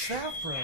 fuck's that from?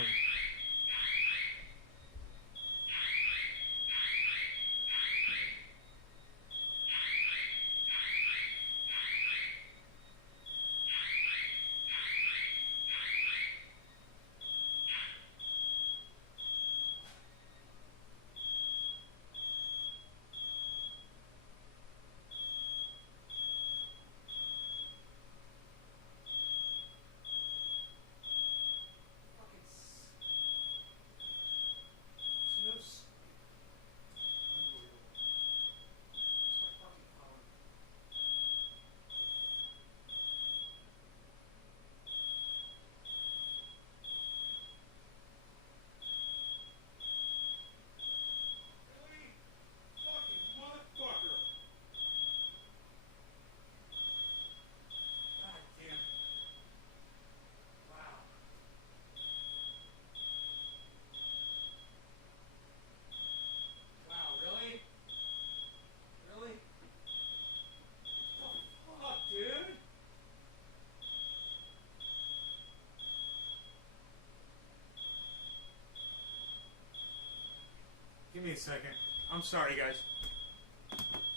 Give me a second. I'm sorry, guys.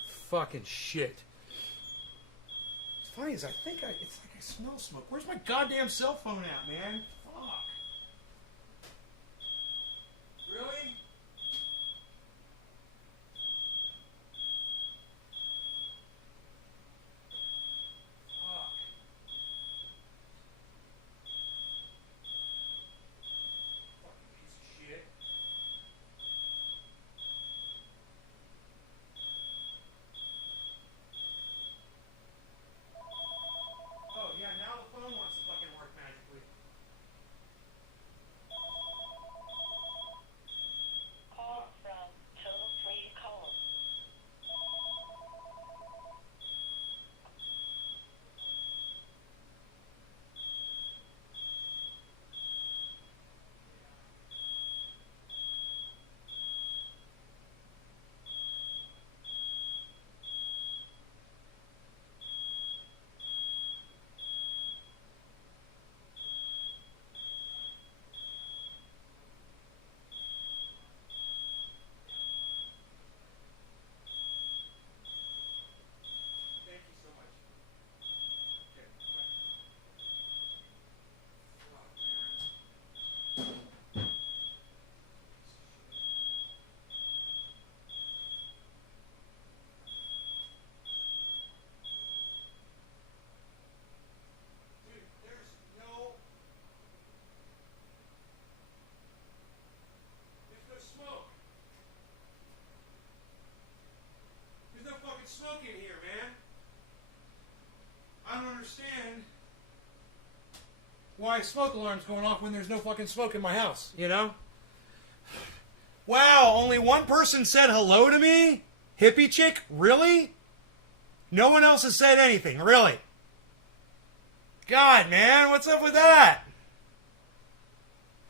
Fucking shit. It's funny is it's like I smell smoke. Where's my goddamn cell phone at, man? Fuck. Really? Fuck. Fucking piece of shit. Smoke in here, man. I don't understand why a smoke alarm's going off when there's no fucking smoke in my house, you know? Wow, only one person said hello to me? Hippie chick? Really? No one else has said anything, really? God, man, what's up with that?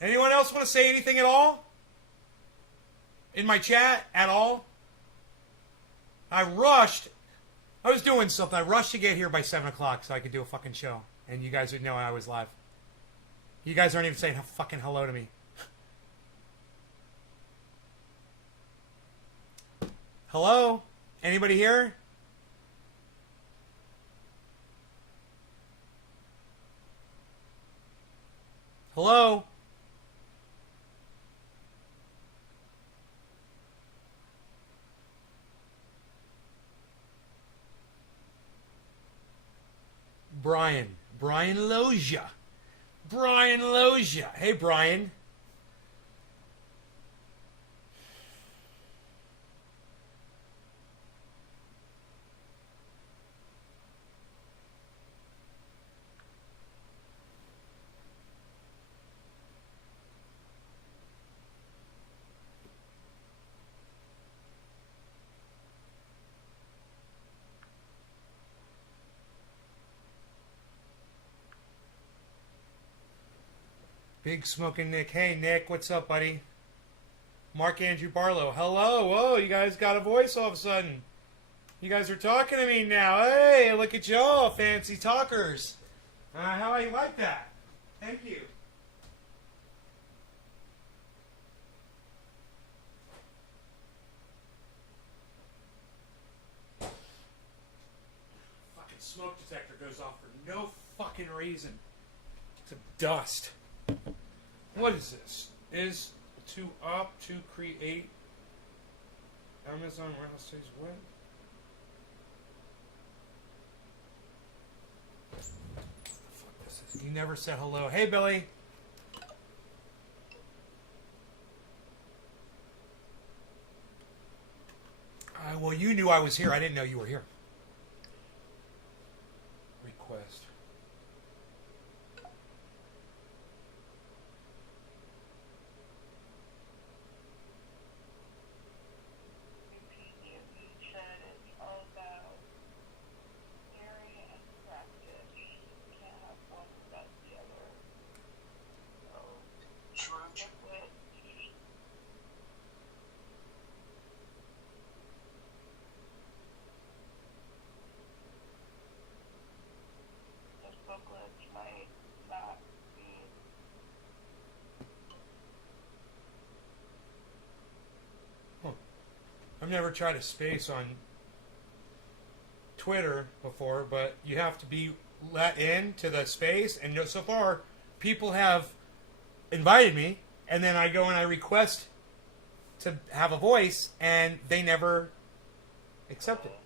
Anyone else want to say anything at all? In my chat? At all? I was doing something. I rushed to get here by 7 o'clock so I could do a fucking show. And you guys would know I was live. You guys aren't even saying fucking hello to me. Hello? Anybody here? Hello? Brian Loja. Brian Loja. Hey, Brian. Big Smoking Nick. Hey, Nick. What's up, buddy? Mark Andrew Barlow. Hello. Whoa, you guys got a voice all of a sudden. You guys are talking to me now. Hey, look at y'all, fancy talkers. How I like that. Thank you. those off for no fucking reason. It's dust. What is this? Is to opt to create Amazon warehouse says what? What the fuck this is? You never said hello. Hey, Billy. Well, you knew I was here. I didn't know you were here. Request. I've never tried a space on Twitter before, but you have to be let in to the space, and so far people have invited me, and then I go and I request to have a voice, and they never accept it.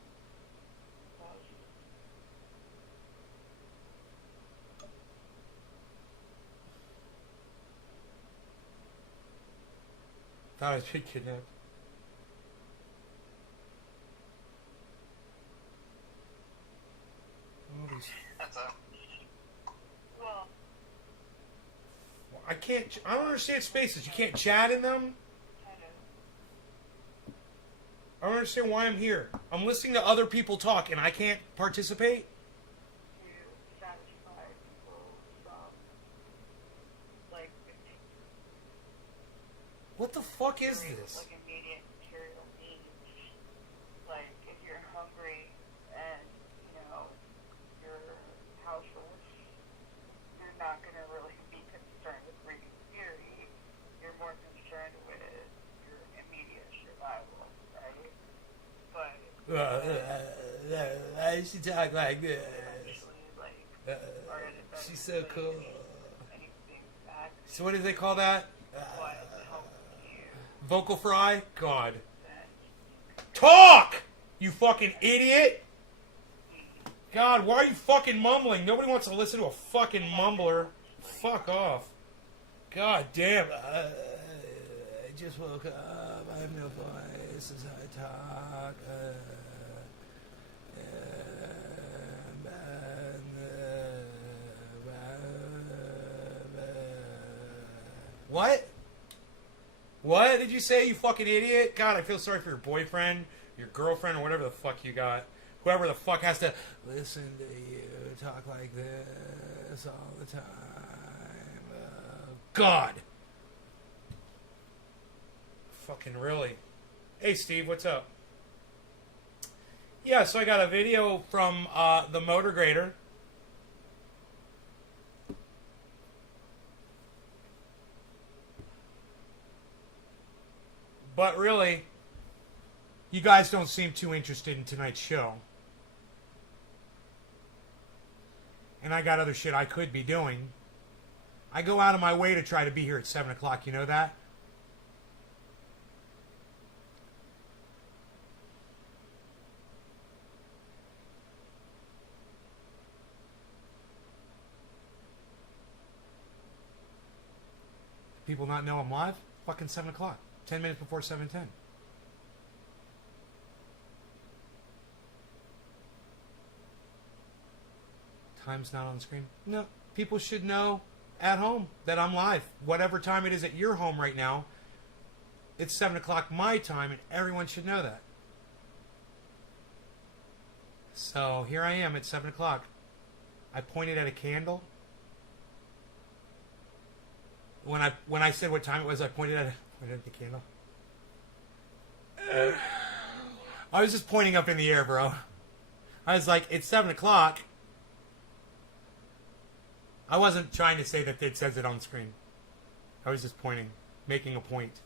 Thought I was being kidnapped. I can't. I don't understand spaces. You can't chat in them. I don't understand why I'm here. I'm listening to other people talk, and I can't participate. What the fuck is this? Like immediate material needs. Like if you're hungry and you're houseless, you're not going to really be concerned with reading theory. You're more concerned with your immediate survival, right? But she talk like this. Like, she's so cool. So what do they call that? Vocal fry? God. Talk! You fucking idiot! God, why are you fucking mumbling? Nobody wants to listen to a fucking mumbler. Fuck off. God damn. I just woke up. I have no voice as I talk. What? What did you say, you fucking idiot? God, I feel sorry for your boyfriend, your girlfriend, or whatever the fuck you got. Whoever the fuck has to listen to you talk like this all the time. God. Fucking really. Hey, Steve, what's up? Yeah, so I got a video from the motor grader. But really, you guys don't seem too interested in tonight's show. And I got other shit I could be doing. I go out of my way to try to be here at 7 o'clock, you know that? People not know I'm live? Fucking 7 o'clock. 10 minutes before 7:10. Time's not on the screen. No, people should know at home that I'm live. Whatever time it is at your home right now, it's 7 o'clock my time, and everyone should know that. So here I am at 7 o'clock. I pointed at a candle. When I said what time it was, I pointed at the candle. I was just pointing up in the air, bro. I was like, it's 7 o'clock. I wasn't trying to say that it says it on screen. I was just pointing, making a point.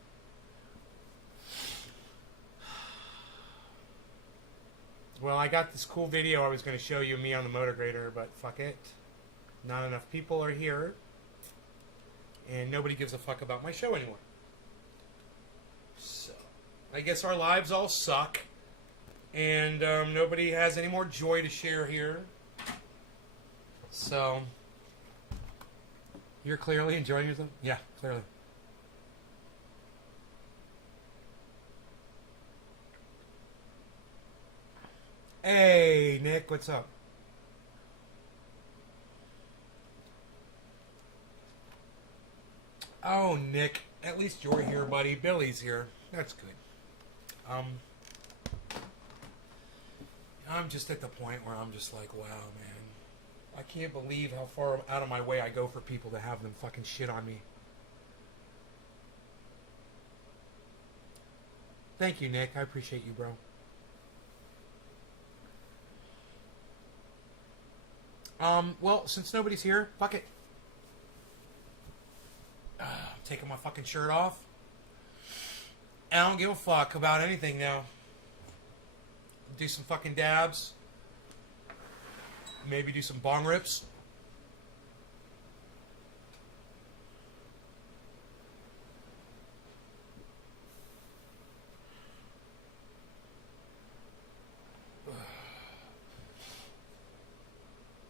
Well, I got this cool video I was going to show you, me on the motor grader, but fuck it. Not enough people are here. And nobody gives a fuck about my show anymore. So, I guess our lives all suck. And nobody has any more joy to share here. So, you're clearly enjoying yourself? Yeah, clearly. Hey, Nick, what's up? Oh, Nick, at least you're here, buddy. Billy's here. That's good. I'm just at the point where I'm just like, wow, man. I can't believe how far out of my way I go for people to have them fucking shit on me. Thank you, Nick. I appreciate you, bro. Well, since nobody's here, fuck it. I'm taking my fucking shirt off. And I don't give a fuck about anything now. Do some fucking dabs. Maybe do some bong rips.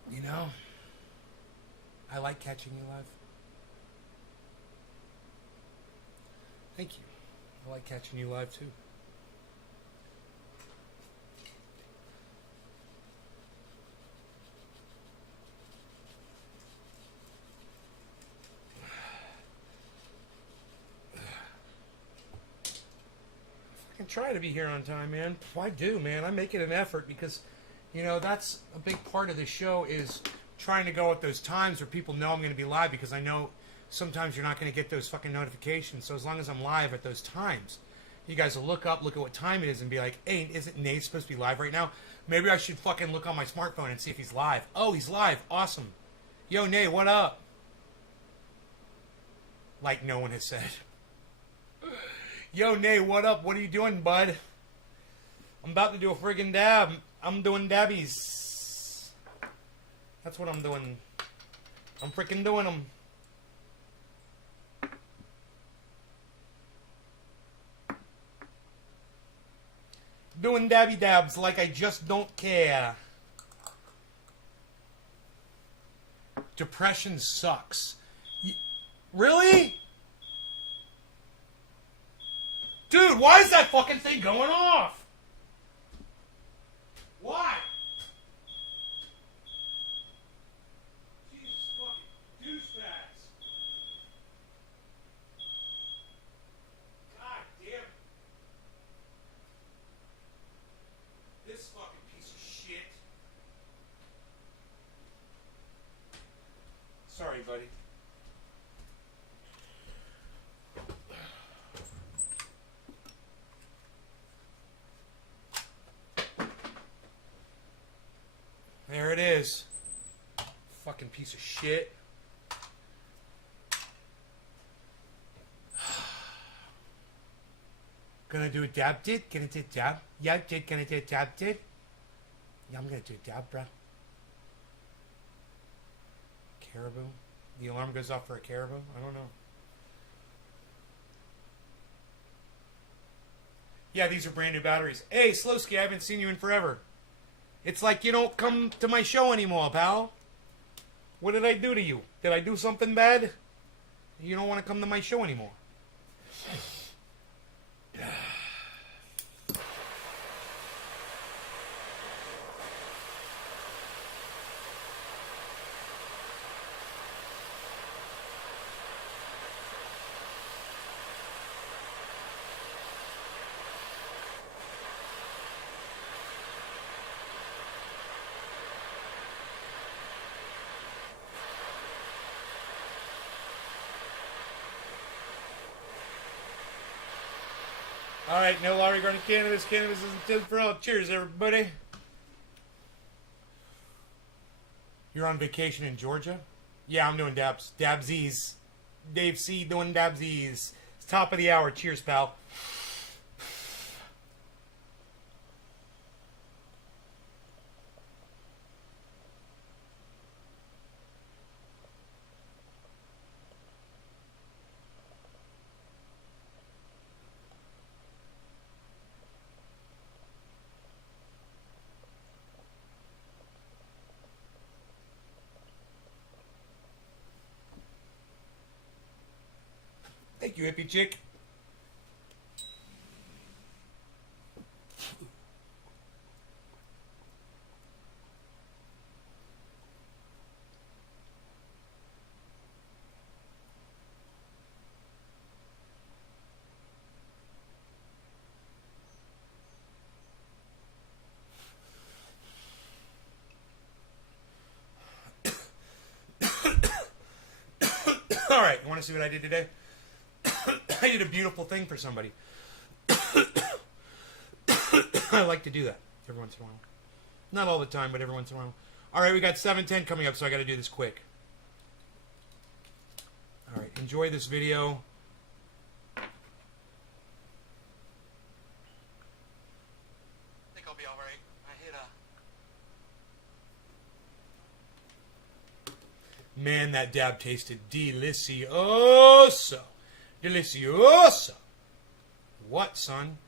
You know, I like catching you live. Thank you. I like catching you live too. I can try to be here on time, man. I do, man. I make it an effort because, you know, that's a big part of the show is trying to go at those times where people know I'm going to be live because I know sometimes you're not going to get those fucking notifications. So as long as I'm live at those times, you guys will look up, look at what time it is and be like, hey, isn't Nate supposed to be live right now? Maybe I should fucking look on my smartphone and see if he's live. Oh, he's live. Awesome. Yo, Nate, what up? Like no one has said. Yo, Nate, what up? What are you doing, bud? I'm about to do a friggin' dab. I'm doing dabbies. That's what I'm doing. I'm freaking doing them. Doing dabby dabs like I just don't care. Depression sucks. Really? Dude, why is that fucking thing going off? Why? Jesus fucking douchebags. God damn it. This fucking piece of shit. Sorry, buddy. There it is. Fucking piece of shit. Gonna do a dab did? Gonna do a dab? Yeah, gonna do a dab did? Yeah, I'm gonna do a dab, bruh. Caribou? The alarm goes off for a caribou? I don't know. Yeah, these are brand new batteries. Hey, Slowski, I haven't seen you in forever. It's like you don't come to my show anymore, pal. What did I do to you? Did I do something bad? You don't want to come to my show anymore. All right, no law regarding cannabis. Cannabis isn't good for all. Cheers, everybody. You're on vacation in Georgia? Yeah, I'm doing dabs. Dabsies. Dave C. doing dabsies. It's top of the hour. Cheers, pal. Thank you, hippie chick. All right, you want to see what I did today? I did a beautiful thing for somebody. I like to do that every once in a while. Not all the time, but every once in a while. All right, we got 7:10 coming up, so I got to do this quick. All right, enjoy this video. I think I'll be all right. I hit a... Man, that dab tasted delicioso. Delicioso. What, son?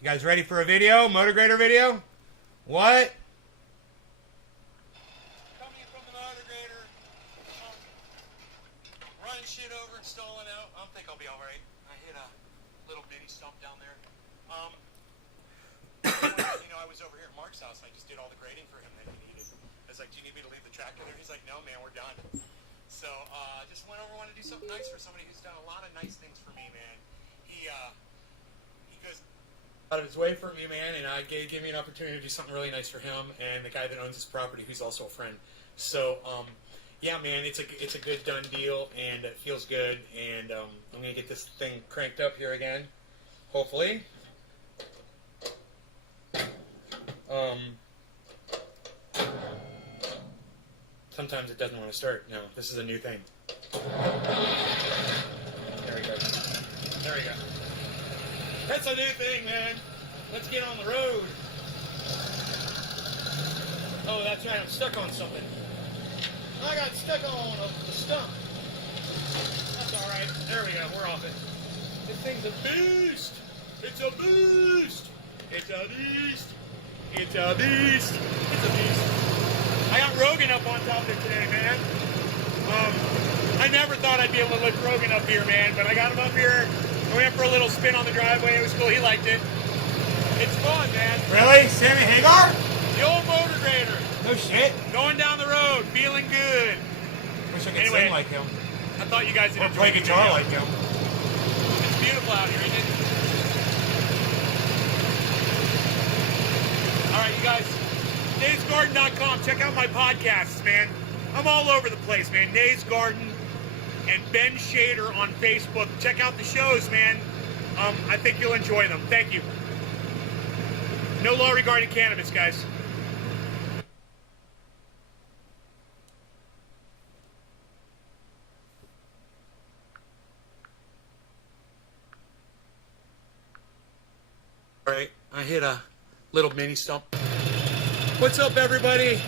You guys ready for a video? Motor grader video? What? Coming from the motor grader. Running shit over and stalling out. I think I'll be all right. I hit a little mini stump down there. You know, I was over here at Mark's house. I just did all the grading for him that he needed. I was like, do you need me to leave the tractor there? He's like, no, man, we're done. So, just went over, wanted to do something nice for somebody who's done a lot of nice things for me, man. He goes out of his way for me, man, and I gave me an opportunity to do something really nice for him and the guy that owns his property, who's also a friend. So, yeah, man, it's a good done deal, and it feels good, and I'm gonna get this thing cranked up here again, hopefully. Sometimes it doesn't want to start. No, this is a new thing. There we go. There we go. That's a new thing, man. Let's get on the road. Oh, that's right. I'm stuck on something. I got stuck on the stump. That's all right. There we go. We're off it. This thing's a beast. It's a beast. It's a beast. It's a beast. It's a beast. I got Rogan up on top of it today, man. I never thought I'd be able to lift Rogan up here, man, but I got him up here. We went for a little spin on the driveway. It was cool. He liked it. It's fun, man. Really? Sammy Hagar? The old motor grader. No shit. Going down the road, feeling good. Wish I could sing like him. I thought you guys would play guitar like him. It's beautiful out here, isn't it? All right, you guys. NaysGarden.com. Check out my podcasts, man. I'm all over the place, man. Nays Garden and Ben Shader on Facebook. Check out the shows, man. I think you'll enjoy them. Thank you. No law regarding cannabis, guys. All right, I hit a little mini stump. What's up, everybody?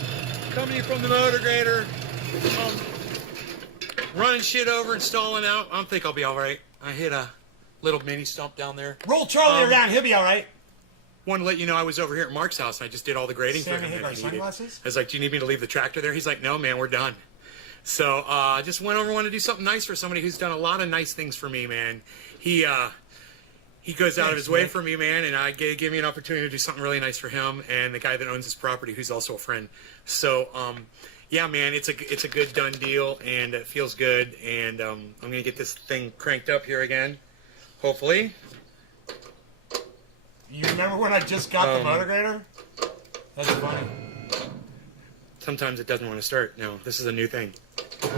Coming from the motor grader. Running shit over and stalling out. I think I'll be all right. I hit a little mini stump down there. Roll Charlie around. He'll be all right. Wanted to let you know I was over here at Mark's house. And I just did all the grading for him. That he needed. I was like, do you need me to leave the tractor there? He's like, no, man, we're done. So just went over, wanted to do something nice for somebody who's done a lot of nice things for me, man. He goes out of his way for me, man, and I gave me an opportunity to do something really nice for him and the guy that owns his property, who's also a friend. So, yeah, man, it's a good done deal, and it feels good, and I'm going to get this thing cranked up here again, hopefully. You remember when I just got the motor grader? That's funny. Sometimes it doesn't want to start. No, this is a new thing. There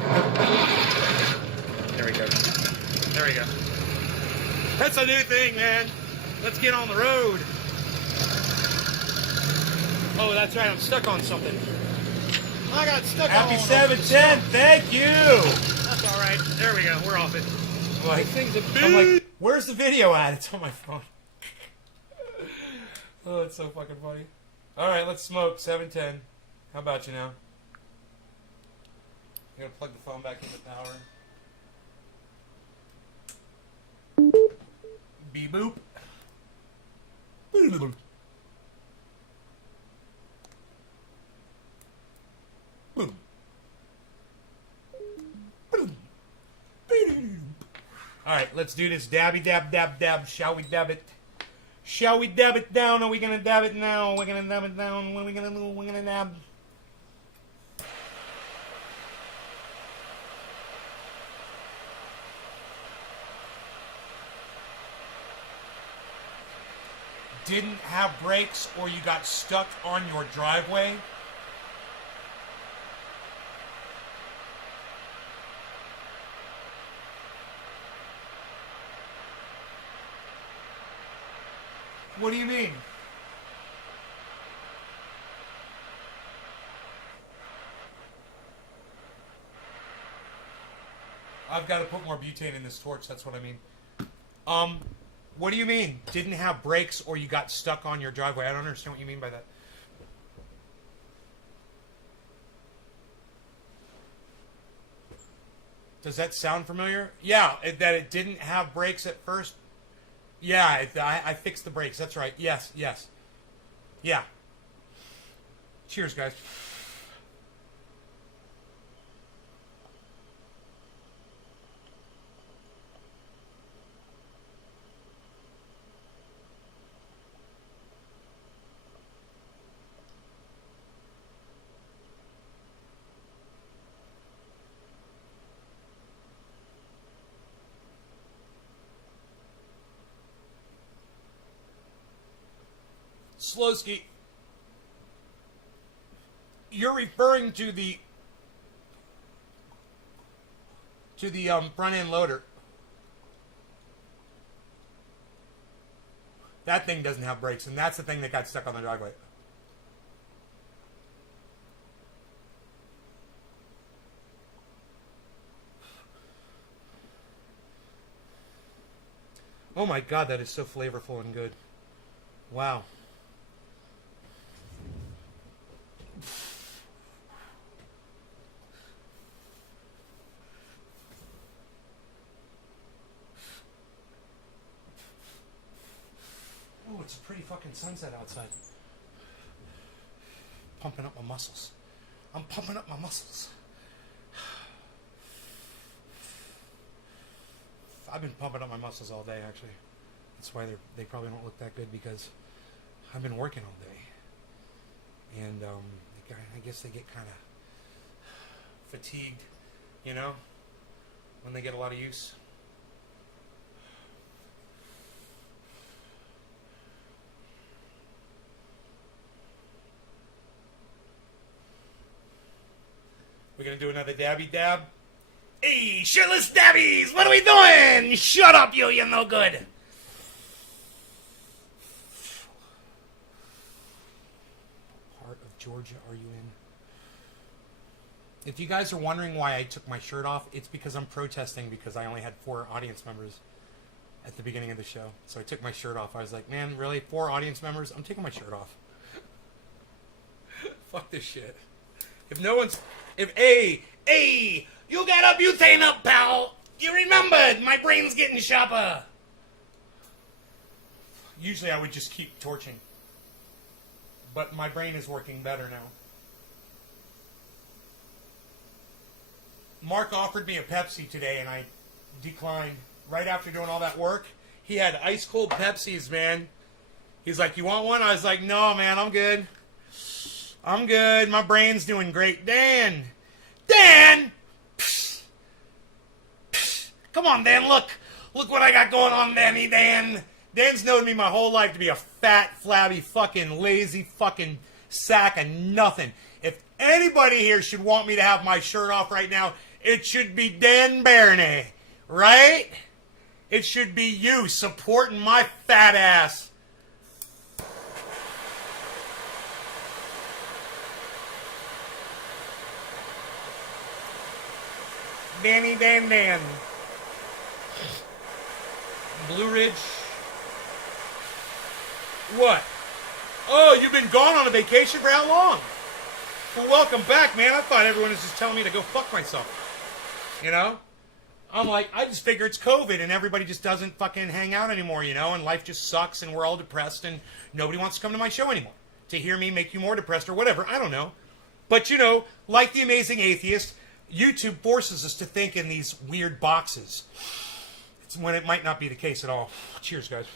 we go. There we go. That's a new thing, man. Let's get on the road. Oh, that's right. I'm stuck on something. I got stuck on something. Happy 710. Thank you. That's all right. There we go. We're off it. Well, this thing's a beast. I'm like, where's the video at? It's on my phone. Oh, it's so fucking funny. All right, let's smoke. 710. How about you now? You gotta plug the phone back into power. Beep boop. Boop. Boop. All right, let's do this. Dabby, dab, dab, dab. Shall we dab it? Shall we dab it down? Are we going to dab it now? We're going to dab it down. What are we going to do? We're going to dab. Didn't have brakes or you got stuck on your driveway? What do you mean? I've got to put more butane in this torch, that's what I mean. What do you mean? Didn't have brakes or you got stuck on your driveway? I don't understand what you mean by that. Does that sound familiar? Yeah, that it didn't have brakes at first. Yeah, I fixed the brakes. That's right. Yes, yes. Yeah. Cheers, guys. Slowski, you're referring to the front end loader. That thing doesn't have brakes, and that's the thing that got stuck on the driveway. Oh my God, that is so flavorful and good. Wow. Oh, it's a pretty fucking sunset outside. Pumping up my muscles. I'm pumping up my muscles. I've been pumping up my muscles all day, actually. That's why they probably don't look that good, because I've been working all day. And I guess they get kind of fatigued, you know, when they get a lot of use. We're going to do another dabby dab. Hey, shirtless dabbies, what are we doing? Shut up, you're no good. Part of Georgia are you in? If you guys are wondering why I took my shirt off, it's because I'm protesting because I only had 4 audience members at the beginning of the show. So I took my shirt off. I was like, man, really? 4 audience members? I'm taking my shirt off. Fuck this shit. Hey, you got a butane up, pal. You remembered. My brain's getting sharper. Usually I would just keep torching. But my brain is working better now. Mark offered me a Pepsi today and I declined. Right after doing all that work, he had ice cold Pepsis, man. He's like, you want one? I was like, no, man, I'm good. I'm good. My brain's doing great. Dan! Psst. Psst. Come on, Dan, look. Look what I got going on, Dan. Dan's known me my whole life to be a fat, flabby, fucking lazy fucking sack of nothing. If anybody here should want me to have my shirt off right now, it should be Dan Barney, right? It should be you supporting my fat ass. Dan. Blue Ridge. What? Oh, you've been gone on a vacation for how long? Well, welcome back, man. I thought everyone was just telling me to go fuck myself. You know? I'm like, I just figure it's COVID and everybody just doesn't fucking hang out anymore, you know? And life just sucks and we're all depressed and nobody wants to come to my show anymore. To hear me make you more depressed or whatever. I don't know. But, you know, like the Amazing Atheist, YouTube forces us to think in these weird boxes. when it might not be the case at all. Cheers, guys.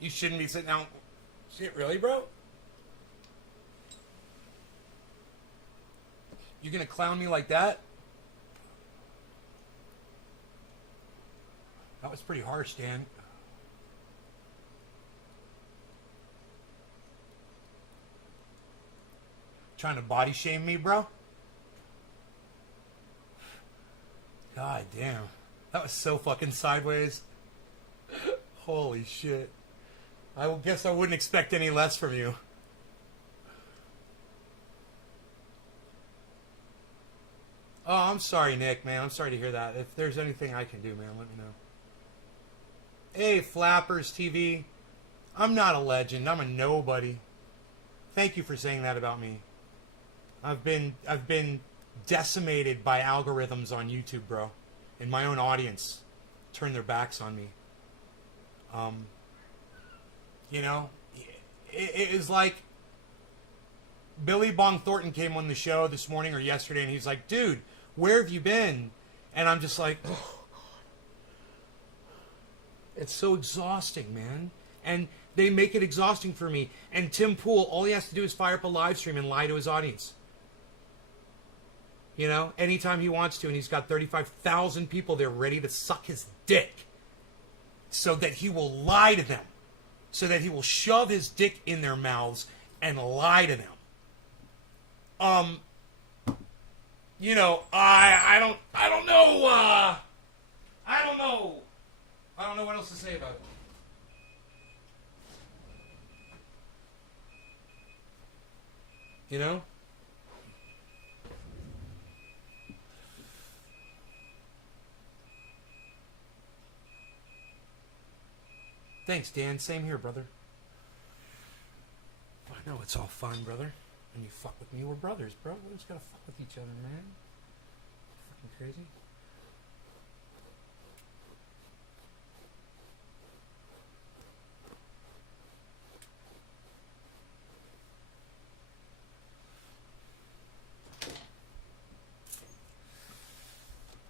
You shouldn't be sitting down. Shit, really, bro? You're gonna clown me like that? That was pretty harsh, Dan. Trying to body shame me, bro? God damn. That was so fucking sideways. Holy shit. I guess I wouldn't expect any less from you. Oh, I'm sorry, Nick, man. I'm sorry to hear that. If there's anything I can do, man, let me know. Hey, Flappers TV. I'm not a legend. I'm a nobody. Thank you for saying that about me. I've been decimated by algorithms on YouTube, bro. And my own audience turned their backs on me. You know, it is like Billy Bong Thornton came on the show this morning or yesterday, and he's like, dude, where have you been? And I'm just like, oh, it's so exhausting, man. And they make it exhausting for me. And Tim Pool, all he has to do is fire up a live stream and lie to his audience. You know, anytime he wants to, and he's got 35,000 people there ready to suck his dick so that he will lie to them. So that he will shove his dick in their mouths and lie to them. You know, I don't know. I don't know. I don't know what else to say about it. You know? Thanks, Dan. Same here, brother. I know it's all fun, brother. When you fuck with me, we're brothers, bro. We just gotta fuck with each other, man. Fucking crazy.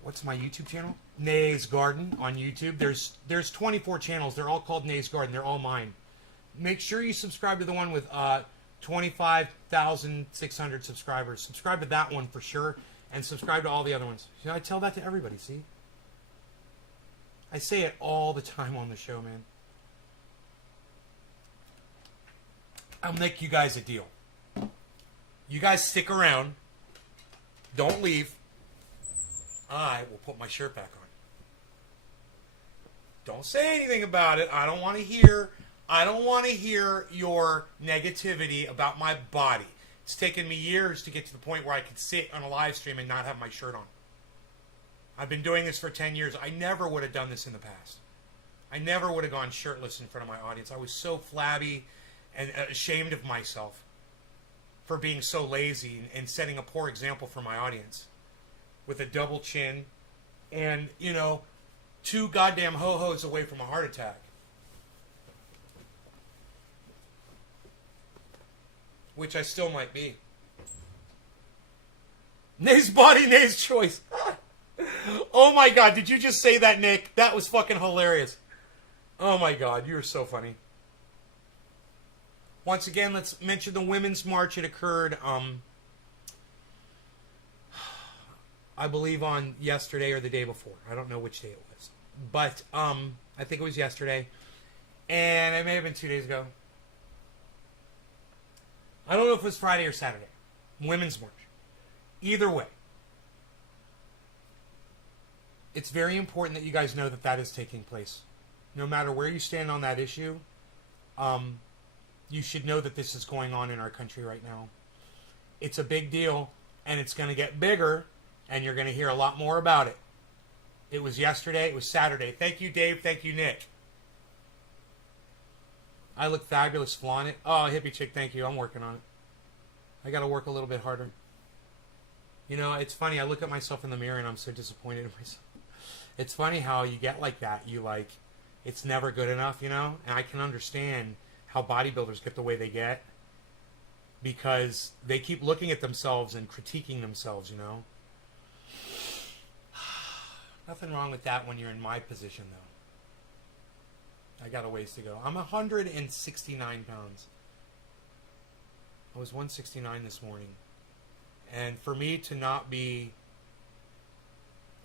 What's my YouTube channel? Nay's Garden on YouTube. There's 24 channels. They're all called Nay's Garden. They're all mine. Make sure you subscribe to the one with 25,600 subscribers. Subscribe to that one for sure, and subscribe to all the other ones. You know, I tell that to everybody, see? I say it all the time on the show, man. I'll make you guys a deal. You guys stick around. Don't leave. I will put my shirt back on. Don't say anything about it. I don't want to hear your negativity about my body. It's taken me years to get to the point where I could sit on a live stream and not have my shirt on. I've been doing this for 10 years. I never would have done this in the past. I never would have gone shirtless in front of my audience. I was so flabby and ashamed of myself for being so lazy and setting a poor example for my audience. With a double chin and, you know, 2 goddamn ho-hos away from a heart attack. Which I still might be. Nay's body, Nay's choice. Oh my god, did you just say that, Nick? That was fucking hilarious. Oh my god, you're so funny. Once again, let's mention the Women's March. It occurred, I believe on yesterday or the day before. I don't know which day it was. But I think it was yesterday. And it may have been 2 days ago. I don't know if it was Friday or Saturday. Women's March. Either way. It's very important that you guys know that that is taking place. No matter where you stand on that issue, you should know that this is going on in our country right now. It's a big deal, and it's going to get bigger. And you're going to hear a lot more about it. It was yesterday. It was Saturday. Thank you, Dave. Thank you, Nick. I look fabulous, flaunt it. Oh, hippie chick, thank you. I'm working on it. I got to work a little bit harder. You know, it's funny. I look at myself in the mirror and I'm so disappointed in myself. It's funny how you get like that. You like, it's never good enough, you know? And I can understand how bodybuilders get the way they get because they keep looking at themselves and critiquing themselves, you know? Nothing wrong with that when you're in my position, though. I got a ways to go. I'm 169 pounds. I was 169 this morning. And for me to not be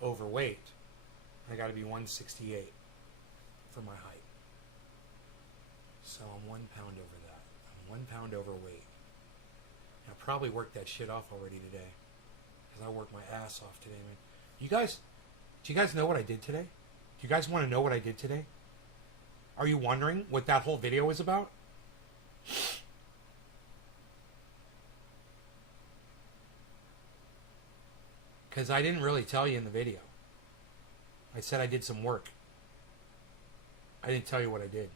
overweight, I got to be 168 for my height. So I'm 1 pound over that. I'm 1 pound overweight. And I probably worked that shit off already today. Because I worked my ass off today, man. Do you guys know what I did today? Do you guys want to know what I did today? Are you wondering what that whole video was about? Because I didn't really tell you in the video. I said I did some work. I didn't tell you what I did.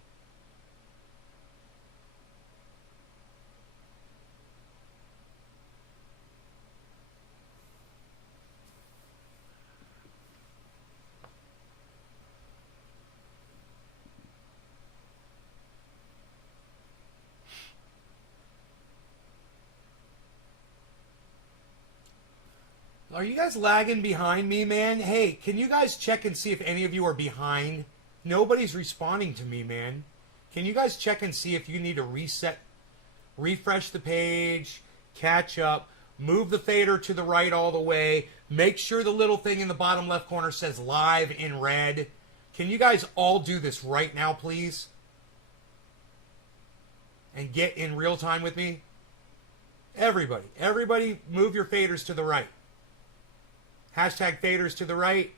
Are you guys lagging behind me, man? Hey, can you guys check and see if any of you are behind? Nobody's responding to me, man. Can you guys check and see if you need to reset, refresh the page, catch up, move the fader to the right all the way, make sure the little thing in the bottom left corner says live in red. Can you guys all do this right now, please? And get in real time with me? Everybody move your faders to the right. Hashtag faders to the right.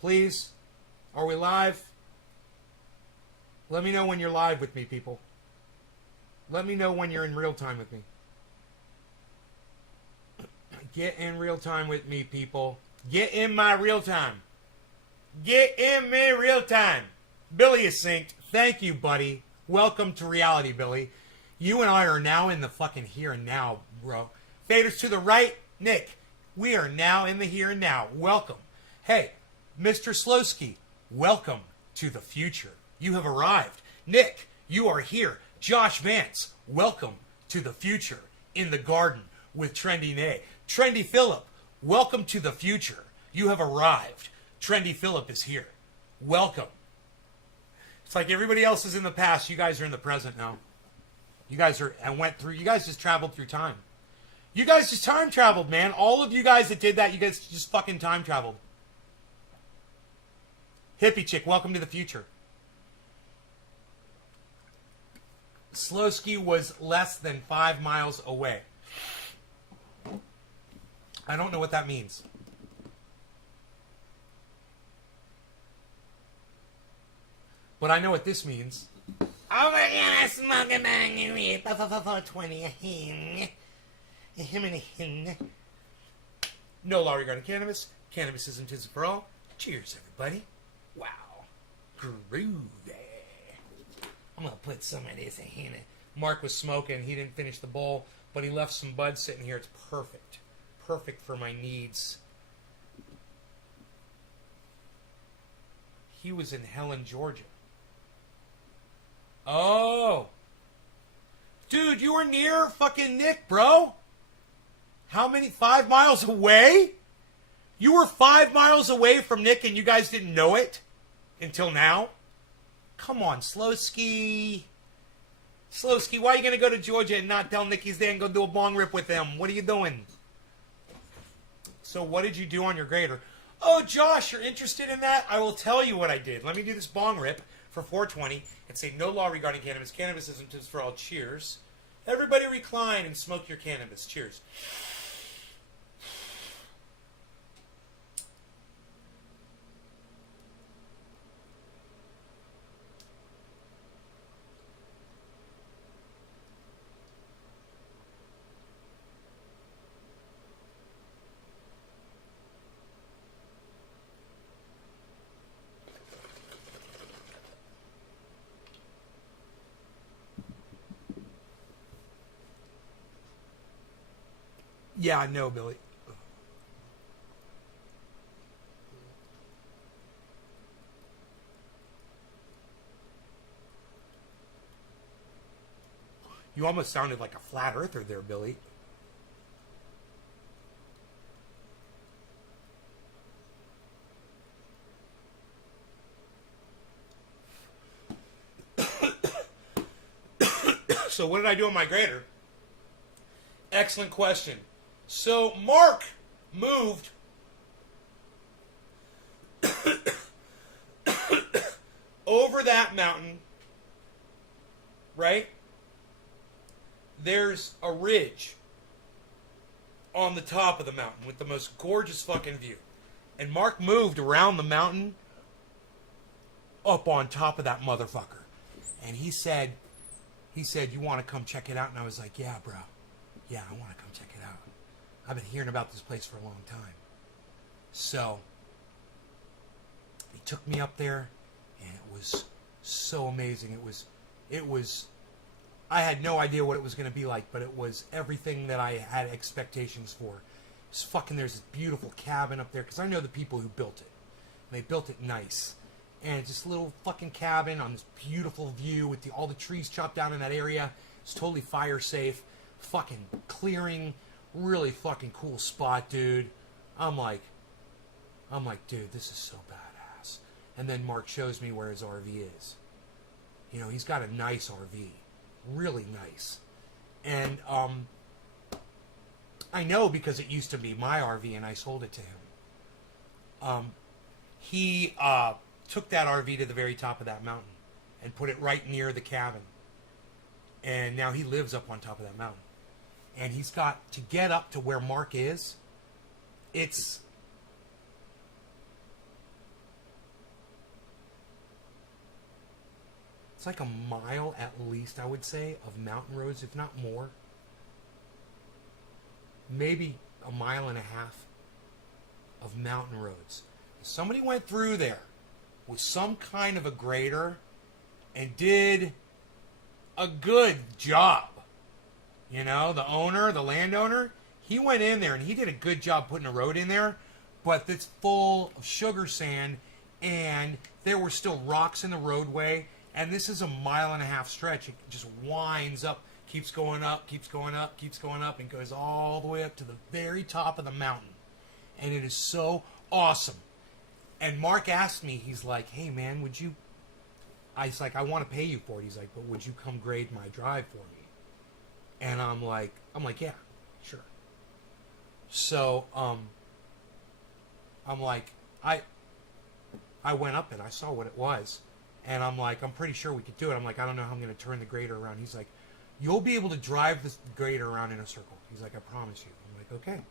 Please. Are we live? Let me know when you're live with me, people. Let me know when you're in real time with me. Get in real time with me, people. Get in my real time. Get in me real time. Billy is synced. Thank you, buddy. Welcome to reality, Billy. You and I are now in the fucking here and now, bro. Faders to the right, Nick. We are now in the here and now. Welcome. Hey, Mr. Slowski, welcome to the future. You have arrived. Nick, you are here. Josh Vance, welcome to the future in the garden with Trendy Nay. Trendy Phillip, welcome to the future. You have arrived. Trendy Phillip is here. Welcome. It's like everybody else is in the past. You guys are in the present now. You guys just traveled through time. You guys just time traveled, man. All of you guys that did that, you guys just fucking time traveled. Hippie chick, welcome to the future. Slowski was less than 5 miles away. I don't know what that means. But I know what this means. Oh my god, I smoke a bang 420. No law regarding cannabis. Cannabis isn't for all. Cheers, everybody. Wow. Groovy. I'm going to put some of this in here. Mark was smoking. He didn't finish the bowl, but he left some bud sitting here. It's perfect. Perfect for my needs. He was in Helen, Georgia. Oh. Dude, you were near fucking Nick, bro. How many? 5 miles away? You were 5 miles away from Nick and you guys didn't know it until now? Come on, Slowski. Slowski, why are you going to go to Georgia and not tell Nick he's there and go do a bong rip with him? What are you doing? So what did you do on your grader? Oh, Josh, you're interested in that? I will tell you what I did. Let me do this bong rip for 420 and say no law regarding cannabis. Cannabis isn't just for all. Cheers. Everybody recline and smoke your cannabis. Cheers. Yeah, I know, Billy. You almost sounded like a flat earther there, Billy. So what did I do on my grader? Excellent question. So Mark moved over that mountain, right? There's a ridge on the top of the mountain with the most gorgeous fucking view. And Mark moved around the mountain up on top of that motherfucker. And he said, you want to come check it out? And I was like, yeah, bro. Yeah, I want to come check it out. I've been hearing about this place for a long time. So he took me up there, and it was so amazing. It was, I had no idea what it was going to be like, but it was everything that I had expectations for. There's this beautiful cabin up there, because I know the people who built it. And they built it nice. And it's this little fucking cabin on this beautiful view with all the trees chopped down in that area. It's totally fire safe. Fucking clearing. Really fucking cool spot, dude. I'm like, dude, this is so badass. And then Mark shows me where his RV is. You know, he's got a nice RV. Really nice. And I know because it used to be my RV and I sold it to him. He took that RV to the very top of that mountain and put it right near the cabin. And now he lives up on top of that mountain. And he's got to get up to where Mark is. It's like a mile at least, I would say, of mountain roads, if not more. Maybe a mile and a half of mountain roads. Somebody went through there with some kind of a grader and did a good job. You know, the landowner, he went in there and he did a good job putting a road in there, but it's full of sugar sand and there were still rocks in the roadway, and this is a mile and a half stretch. It just winds up, keeps going up, keeps going up, keeps going up, and goes all the way up to the very top of the mountain. And it is so awesome. And Mark asked me, he's like, hey man, I was like, I want to pay you for it. He's like, but would you come grade my drive for me? And I'm like, yeah, sure. So, I'm like, I went up and I saw what it was. And I'm like, I'm pretty sure we could do it. I'm like, I don't know how I'm going to turn the grader around. He's like, you'll be able to drive this grader around in a circle. He's like, I promise you. I'm like, okay.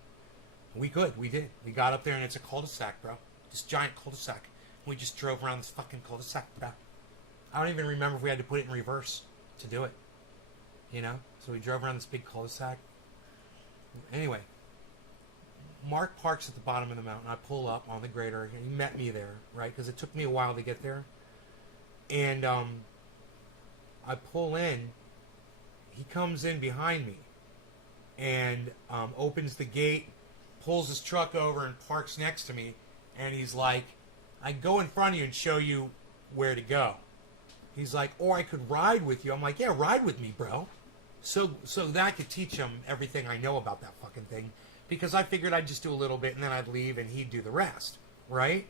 We could. We did. We got up there and it's a cul-de-sac, bro. This giant cul-de-sac. We just drove around this fucking cul-de-sac, bro. I don't even remember if we had to put it in reverse to do it. You know? So we drove around this big cul-de-sac. Anyway, Mark parks at the bottom of the mountain. I pull up on the grader. He met me there, right? Because it took me a while to get there. And I pull in. He comes in behind me and opens the gate, pulls his truck over and parks next to me. And he's like, I go in front of you and show you where to go. He's like, or I could ride with you. I'm like, yeah, ride with me, bro. So that I could teach him everything I know about that fucking thing. Because I figured I'd just do a little bit and then I'd leave and he'd do the rest. Right?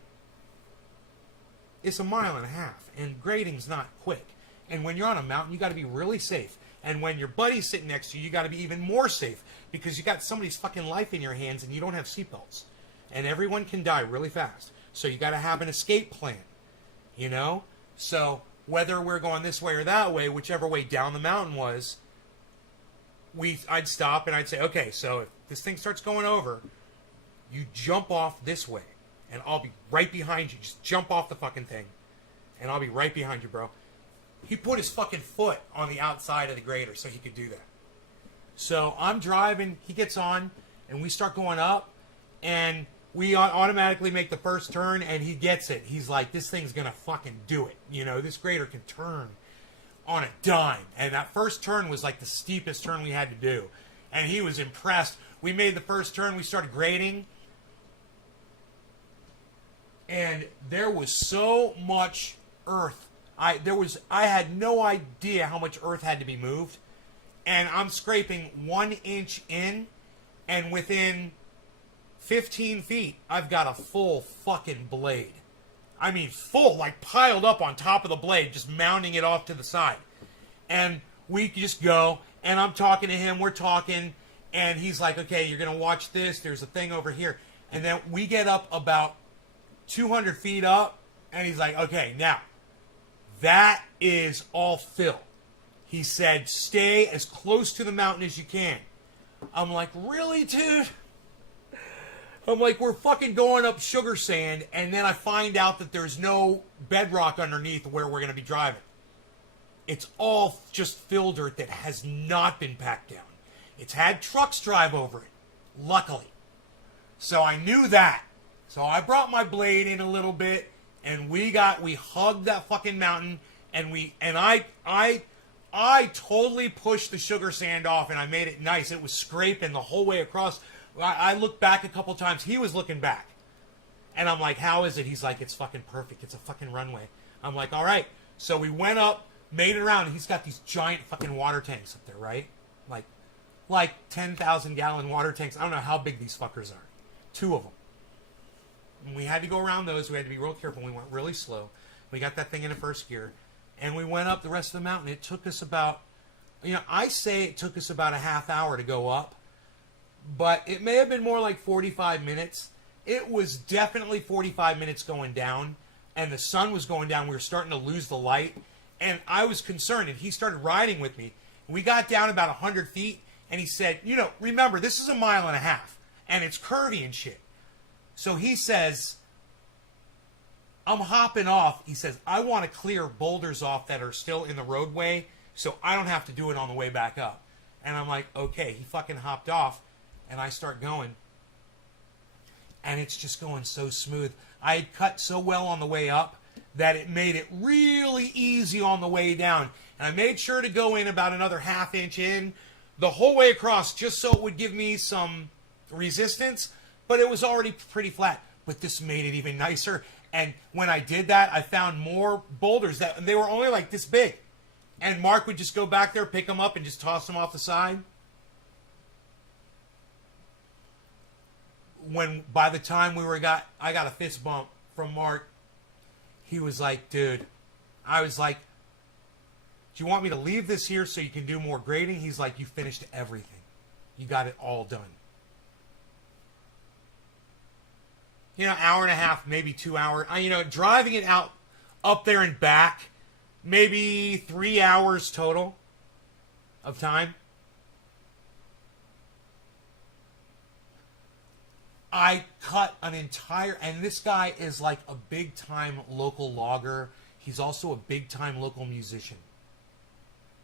It's a mile and a half. And grading's not quick. And when you're on a mountain, you got to be really safe. And when your buddy's sitting next to you, you got to be even more safe. Because you got somebody's fucking life in your hands and you don't have seatbelts. And everyone can die really fast. So you got to have an escape plan. You know? So whether we're going this way or that way, whichever way down the mountain was, I'd stop and I'd say, okay, so if this thing starts going over, you jump off this way. And I'll be right behind you. Just jump off the fucking thing. And I'll be right behind you, bro. He put his fucking foot on the outside of the grader so he could do that. So I'm driving, he gets on, and we start going up, and we automatically make the first turn, and he gets it. He's like, this thing's gonna fucking do it. You know, this grader can turn on a dime. And that first turn was like the steepest turn we had to do. And he was impressed. We made the first turn. We started grading. And there was so much earth. I had no idea how much earth had to be moved. And I'm scraping 1 inch in, and within 15 feet, I've got a full fucking blade. I mean, full, like piled up on top of the blade, just mounting it off to the side. And we just go, and I'm talking to him, we're talking, and he's like, okay, you're going to watch this, there's a thing over here. And then we get up about 200 feet up, and he's like, okay, now, that is all fill. He said, stay as close to the mountain as you can. I'm like, really, dude? I'm like, we're fucking going up sugar sand, and then I find out that there's no bedrock underneath where we're going to be driving. It's all just fill dirt that has not been packed down. It's had trucks drive over it, luckily. So I knew that. So I brought my blade in a little bit, and we hugged that fucking mountain, and I totally pushed the sugar sand off, and I made it nice. It was scraping the whole way across. I looked back a couple times. He was looking back. And I'm like, how is it? He's like, it's fucking perfect. It's a fucking runway. I'm like, all right. So we went up, made it around, and he's got these giant fucking water tanks up there, right? Like 10,000 gallon water tanks. I don't know how big these fuckers are. 2 of them. And we had to go around those. We had to be real careful. We went really slow. We got that thing into first gear. And we went up the rest of the mountain. It took us about, I say it took us about a half hour to go up. But it may have been more like 45 minutes. It was definitely 45 minutes going down. And the sun was going down. We were starting to lose the light. And I was concerned. And he started riding with me. We got down about 100 feet. And he said, remember, this is 1.5 miles. And it's curvy and shit. So he says, I'm hopping off. He says, I want to clear boulders off that are still in the roadway so I don't have to do it on the way back up. And I'm like, okay. He fucking hopped off, and I start going. And it's just going so smooth. I had cut so well on the way up that it made it really easy on the way down. And I made sure to go in about another ½ inch in the whole way across just so it would give me some resistance. But it was already pretty flat. But this made it even nicer. And when I did that, I found more boulders that they were only like this big. And Mark would just go back there, pick them up, and just toss them off the side. By the time I got a fist bump from Mark. He was like, dude. I was like, do you want me to leave this here so you can do more grading? He's like, you finished everything. You got it all done. Hour and a half, maybe 2 hours. Driving it out up there and back, maybe 3 hours total of time. I cut an entire, and this guy is like a big-time local logger. He's also a big-time local musician.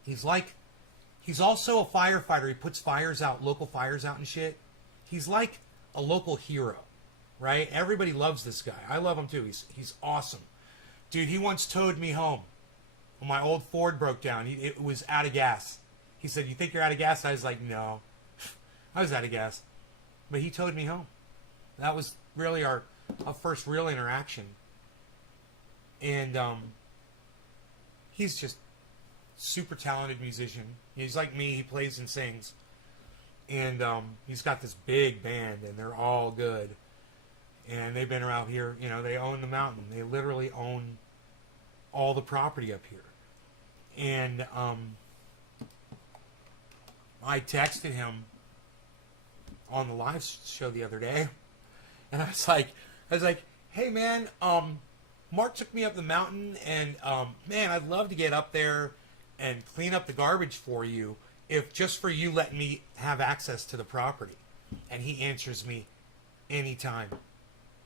He's also a firefighter. He puts fires out, local fires out and shit. He's like a local hero. Right? Everybody loves this guy. I love him too. He's awesome. Dude, he once towed me home. When my old Ford broke down. It was out of gas. He said, you think you're out of gas? I was like, no. I was out of gas. But he towed me home. That was really our first real interaction. And he's just super talented musician. He's like me. He plays and sings. And he's got this big band, and they're all good. And they've been around here, they own the mountain. They literally own all the property up here. And I texted him on the live show the other day. And I was like, hey man, Mark took me up the mountain, and man, I'd love to get up there and clean up the garbage for you, if just for you letting me have access to the property. And he answers me, anytime.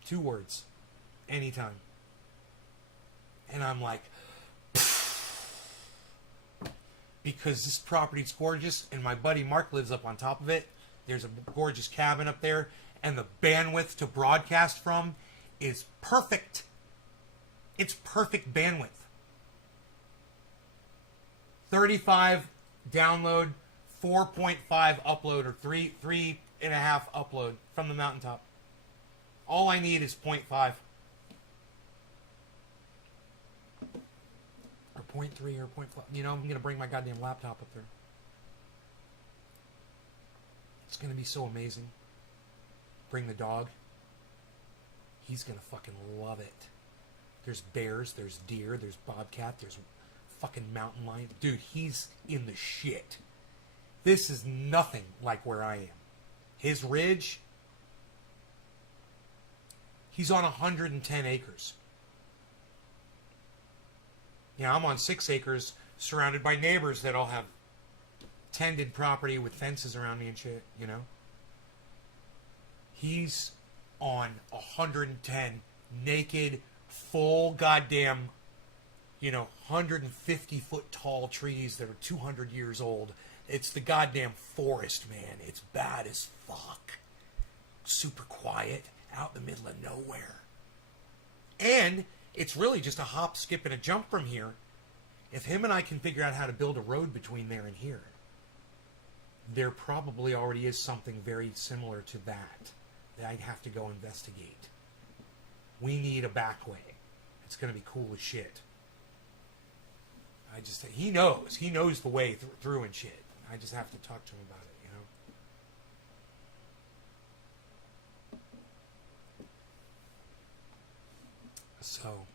2 words. Anytime. And I'm like, because this property's gorgeous, and my buddy Mark lives up on top of it. There's a gorgeous cabin up there, and the bandwidth to broadcast from is perfect. It's perfect bandwidth. 35 download, 4.5 upload, or 3 1.5 upload from the mountaintop. All I need is 0.5. Or 0.3 or 0.5. You know, I'm going to bring my goddamn laptop up there. It's going to be so amazing. Bring the dog. He's going to fucking love it. There's bears, there's deer, there's bobcat, there's fucking mountain lion. Dude, he's in the shit. This is nothing like where I am. His ridge, he's on 110 acres. Yeah, I'm on 6 acres, surrounded by neighbors that all have tended property with fences around me and shit, you know? He's on 110 naked, full goddamn, 150 foot tall trees that are 200 years old. It's the goddamn forest, man. It's bad as fuck. Super quiet, out in the middle of nowhere. And it's really just a hop, skip, and a jump from here. If him and I can figure out how to build a road between there and here, there probably already is something very similar to that I'd have to go investigate. We need a back way. It's going to be cool as shit. He knows the way through and shit. I just have to talk to him about it, So,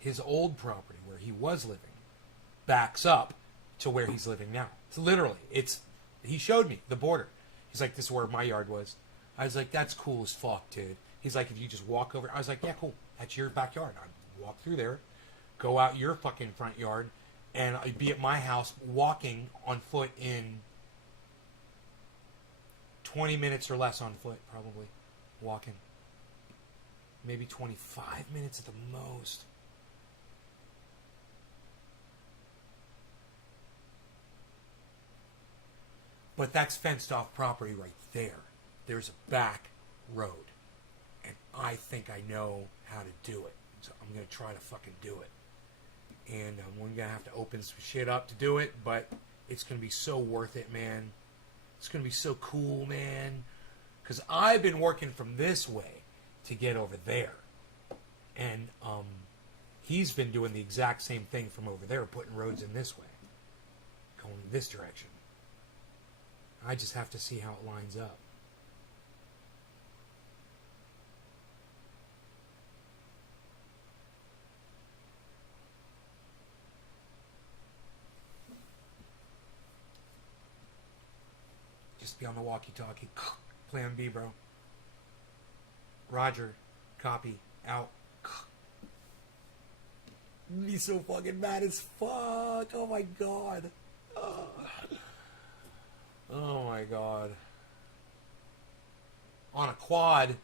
his old property where he was living backs up to where he's living now. It's literally, he showed me the border. He's like, this is where my yard was. I was like, that's cool as fuck, dude. He's like, if you just walk over, I was like, yeah, cool. That's your backyard. I walk through there, go out your fucking front yard, and I'd be at my house walking on foot in 20 minutes or less on foot, probably. Walking. Maybe 25 minutes at the most. But that's fenced off property right there. There's a back road. And I think I know how to do it. So I'm going to try to fucking do it. And we're going to have to open some shit up to do it. But it's going to be so worth it, man. It's going to be so cool, man. Because I've been working from this way to get over there. And he's been doing the exact same thing from over there, putting roads in this way. Going in this direction. I just have to see how it lines up. Just be on the walkie-talkie. Plan B, bro. Roger. Copy. Out. Be so fucking mad as fuck. Oh my god. Oh my god. On a quad,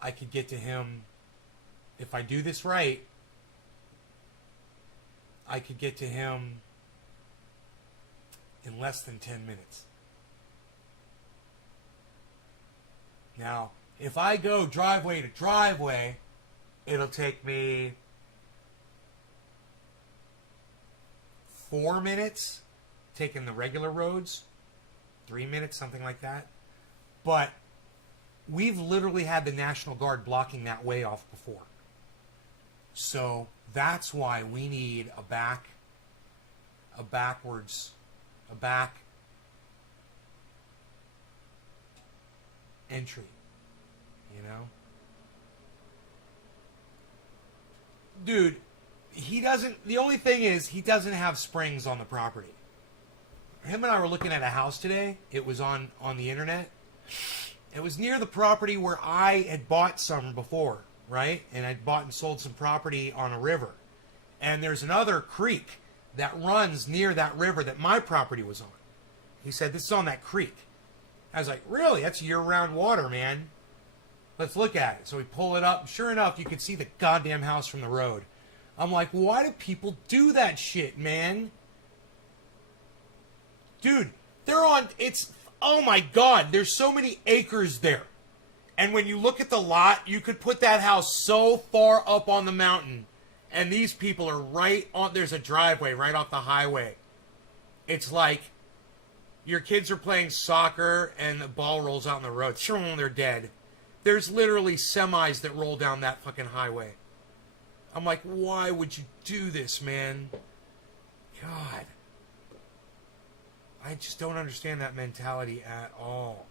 I could get to him. If I do this right, I could get to him in less than 10 minutes. Now, if I go driveway to driveway, it'll take me 4 minutes taking the regular roads. 3 minutes, something like that. But we've literally had the National Guard blocking that way off before. So that's why we need a back entry, Dude, the only thing is, he doesn't have springs on the property. Him and I were looking at a house today. It was on the internet. It was near the property where I had bought some before, right? And I'd bought and sold some property on a river. And there's another creek that runs near that river that my property was on. He said, this is on that creek. I was like, really? That's year-round water, man. Let's look at it. So we pull it up. Sure enough, you could see the goddamn house from the road. I'm like, why do people do that shit, man? Dude, oh my god, there's so many acres there. And when you look at the lot, you could put that house so far up on the mountain. And these people are right on, there's a driveway right off the highway. It's like Your kids are playing soccer and the ball rolls out on the road. They're dead. There's literally semis that roll down that fucking highway. I'm like, why would you do this, man? God. I just don't understand that mentality at all.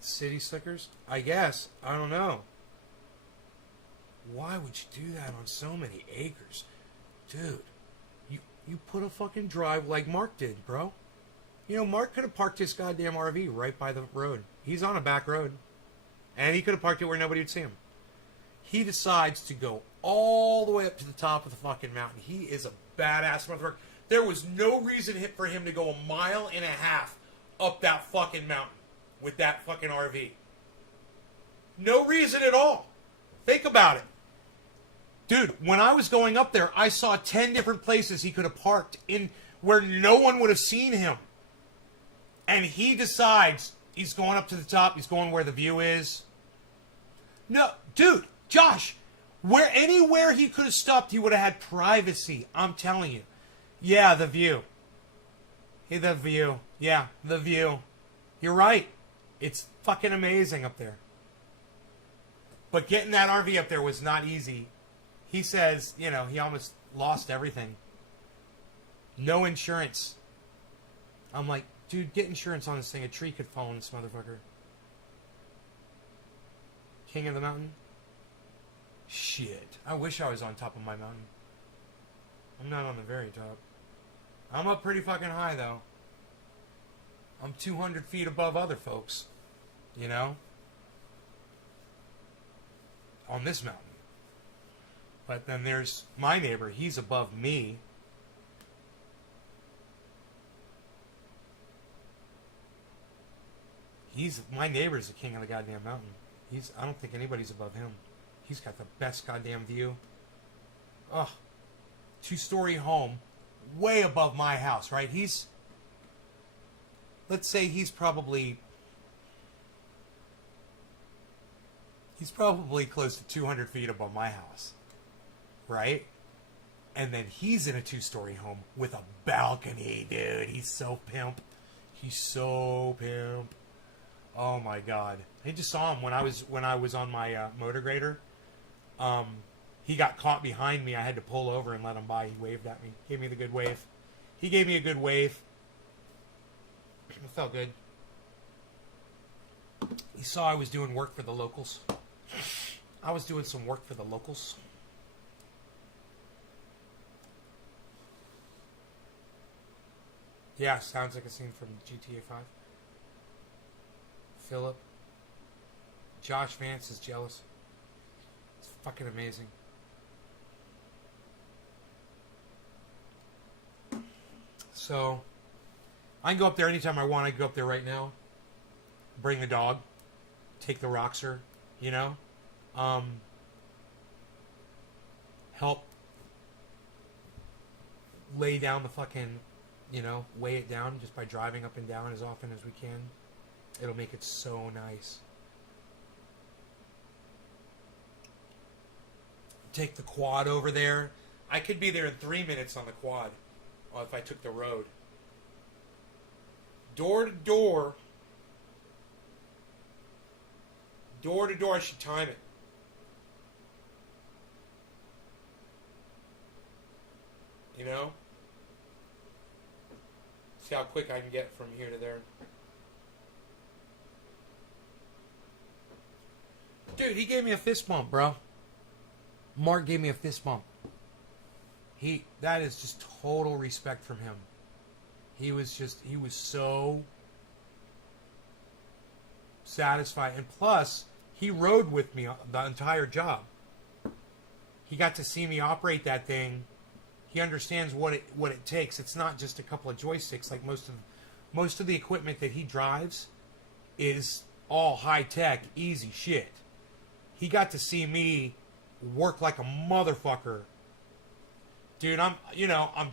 City slickers? I guess. I don't know. Why would you do that on so many acres? Dude, you put a fucking drive like Mark did, bro. You know, Mark could have parked his goddamn RV right by the road. He's on a back road. And he could have parked it where nobody would see him. He decides to go all the way up to the top of the fucking mountain. He is a badass motherfucker. There was no reason for him to go 1.5 miles up that fucking mountain with that fucking RV. No reason at all. Think about it. Dude, when I was going up there, I saw 10 different places he could have parked in where no one would have seen him. And he decides he's going up to the top. He's going where the view is. No, dude, Josh, anywhere he could have stopped, he would have had privacy. I'm telling you. Yeah, the view. Hey, the view. Yeah, the view. You're right. It's fucking amazing up there. But getting that RV up there was not easy. He says, you know, he almost lost everything. No insurance. I'm like, dude, get insurance on this thing. A tree could fall on this motherfucker. King of the mountain? Shit. I wish I was on top of my mountain. I'm not on the very top. I'm up pretty fucking high, though. I'm 200 feet above other folks. You know? On this mountain. But then there's my neighbor. He's above me. My neighbor's the king of the goddamn mountain. I don't think anybody's above him. He's got the best goddamn view. Ugh. 2-story home. Way above my house, right? Let's say he's probably close to 200 feet above my house. Right? And then he's in a 2-story home with a balcony, dude. He's so pimp. Oh my god! I just saw him when I was on my motor grader. He got caught behind me. I had to pull over and let him by. He waved at me. Gave me the good wave. He gave me a good wave. It felt good. He saw I was doing work for the locals. I was doing some work for the locals. Yeah, sounds like a scene from GTA 5. Philip. Josh Vance is jealous. It's fucking amazing. So, I can go up there anytime I want. I can go up there right now. Bring the dog. Take the Roxer. You know? Help lay down the fucking, you know, weigh it down just by driving up and down as often as we can. It'll make it so nice. Take the quad over there. I could be there in 3 minutes on the quad if I took the road. Door to door. Door to door, I should time it. You know? See how quick I can get from here to there. Dude, he gave me a fist bump, bro. Mark gave me a fist bump. That is just total respect from him. He was so satisfied. And plus, he rode with me the entire job. He got to see me operate that thing. He understands what it takes. It's not just a couple of joysticks like most of the equipment that he drives is all high tech, easy shit. He got to see me work like a motherfucker. Dude, I'm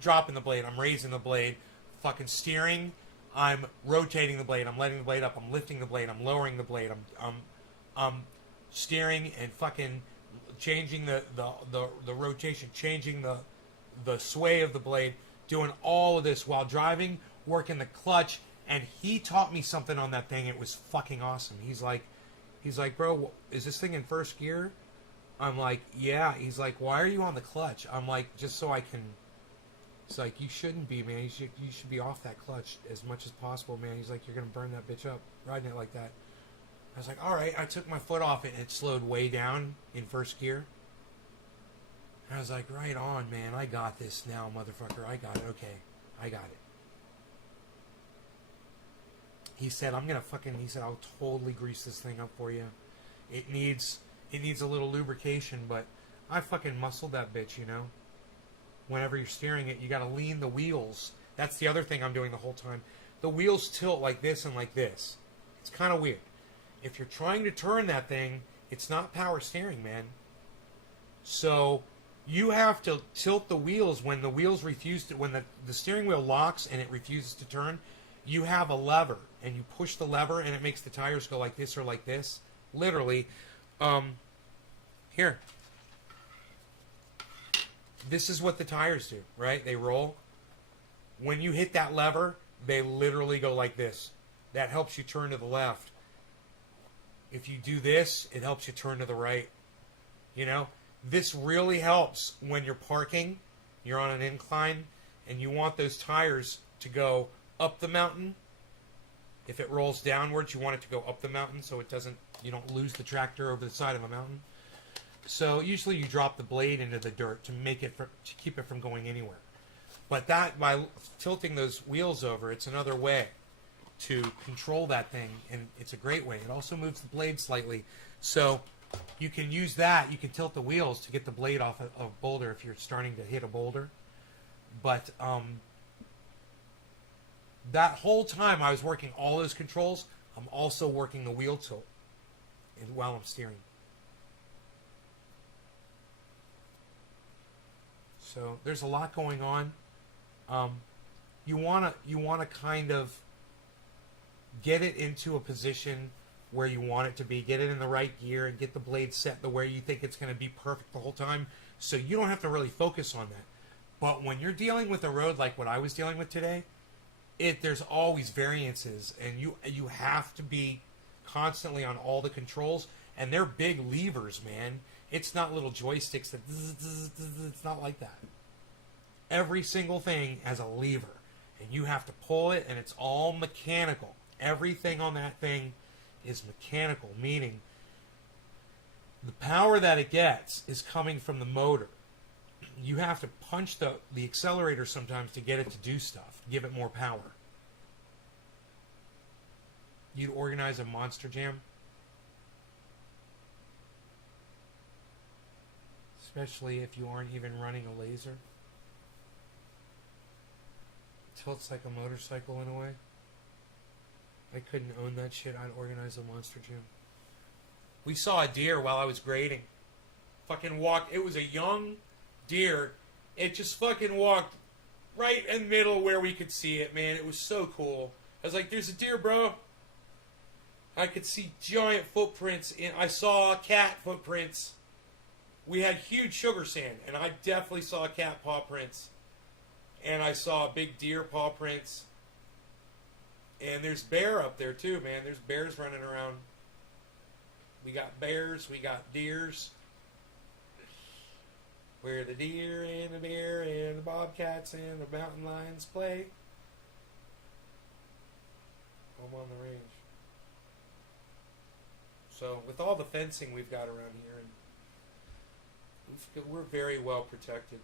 dropping the blade, I'm raising the blade, fucking steering, I'm rotating the blade, I'm letting the blade up, I'm lifting the blade, I'm lowering the blade, I'm steering and fucking changing the rotation, changing the sway of the blade, doing all of this while driving, working the clutch, and he taught me something on that thing. It was fucking awesome. He's like, bro, is this thing in first gear? I'm like, yeah. He's like, why are you on the clutch? I'm like, just so I can. It's like, you shouldn't be, man. You should be off that clutch as much as possible, man. He's like, you're gonna burn that bitch up riding it like that. I was like, all right. I took my foot off it and it slowed way down in first gear. I was like, right on, man. I got this now, motherfucker. I got it. Okay, I got it. He said, he said, I'll totally grease this thing up for you. It needs a little lubrication, but I fucking muscled that bitch, you know. Whenever you're steering it, you gotta lean the wheels. That's the other thing I'm doing the whole time. The wheels tilt like this and like this. It's kind of weird. If you're trying to turn that thing, it's not power steering, man. So you have to tilt the wheels when the wheels refuse to, when the steering wheel locks and it refuses to turn. You have a lever, and you push the lever, and it makes the tires go like this or like this. Literally. Here. This is what the tires do, right? They roll. When you hit that lever, they literally go like this. That helps you turn to the left. If you do this, it helps you turn to the right. You know? This really helps when you're parking, you're on an incline, and you want those tires to go up the mountain. If it rolls downwards, you want it to go up the mountain so it doesn't, you don't lose the tractor over the side of a mountain. So usually you drop the blade into the dirt to to keep it from going anywhere. But that, by tilting those wheels over, it's another way to control that thing, and it's a great way. It also moves the blade slightly, so you can use that. You can tilt the wheels to get the blade off a boulder if you're starting to hit a boulder. But that whole time I was working all those controls, I'm also working the wheel tilt while I'm steering. So there's a lot going on. You wanna kind of get it into a position where you want it to be. Get it in the right gear and get the blade set the way you think it's going to be perfect the whole time. So you don't have to really focus on that. But when you're dealing with a road like what I was dealing with today, there's always variances, and you have to be constantly on all the controls, and they're big levers, man. It's not little joysticks that it's not like that. Every single thing has a lever, and you have to pull it, and it's all mechanical. Everything on that thing is mechanical, meaning the power that it gets is coming from the motor. You have to punch the accelerator sometimes to get it to do stuff, give it more power. You'd organize a monster jam, especially if you aren't even running a laser. Tilts like a motorcycle in a way. I couldn't own that shit. I'd organize a monster jam. We saw a deer while I was grading. Fucking walked. It was a young deer. It just fucking walked right in the middle where we could see it, man. It was so cool. I was like, there's a deer, bro. I could see giant footprints. I saw cat footprints. We had huge sugar sand, and I definitely saw cat paw prints. And I saw big deer paw prints. And there's bear up there too, man. There's bears running around. We got bears, we got deers. Where the deer and the bear and the bobcats and the mountain lions play. Home on the range. So with all the fencing we've got around here, and we're very well protected.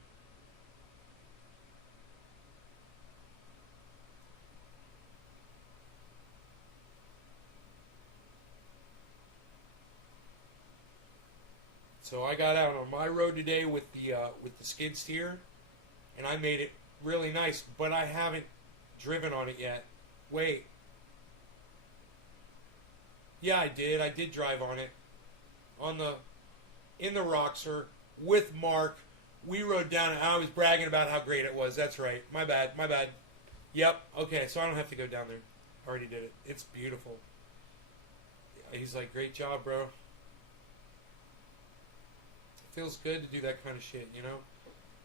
So I got out on my road today with the skid steer, and I made it really nice, but I haven't driven on it yet. Wait. Yeah, I did. I did drive on it. In the Roxer with Mark. We rode down it. I was bragging about how great it was. That's right. My bad. Yep. Okay, so I don't have to go down there. I already did it. It's beautiful. He's like, great job, bro. Feels good to do that kind of shit, you know?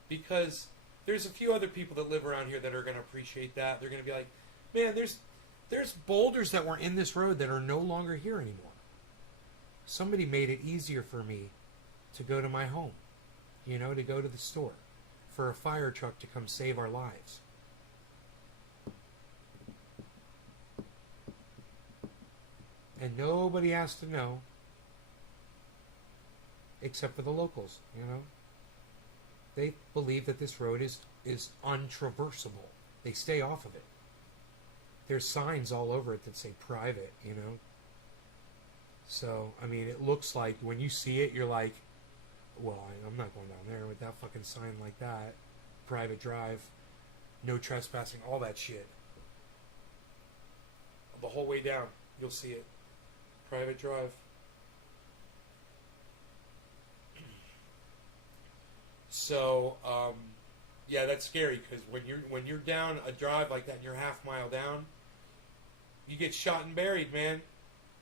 Because there's a few other people that live around here that are going to appreciate that. They're going to be like, man, there's boulders that were in this road that are no longer here anymore. Somebody made it easier for me to go to my home, you know, to go to the store, for a fire truck to come save our lives. And nobody has to know except for the locals, you know. They believe that this road is untraversable. They stay off of it. There's signs all over it that say private, you know. So, I mean, it looks like when you see it, you're like, well, I'm not going down there with that fucking sign like that. Private drive, no trespassing, all that shit. The whole way down, you'll see it. Private drive. So, yeah, that's scary because when you're down a drive like that and you're half mile down, you get shot and buried, man.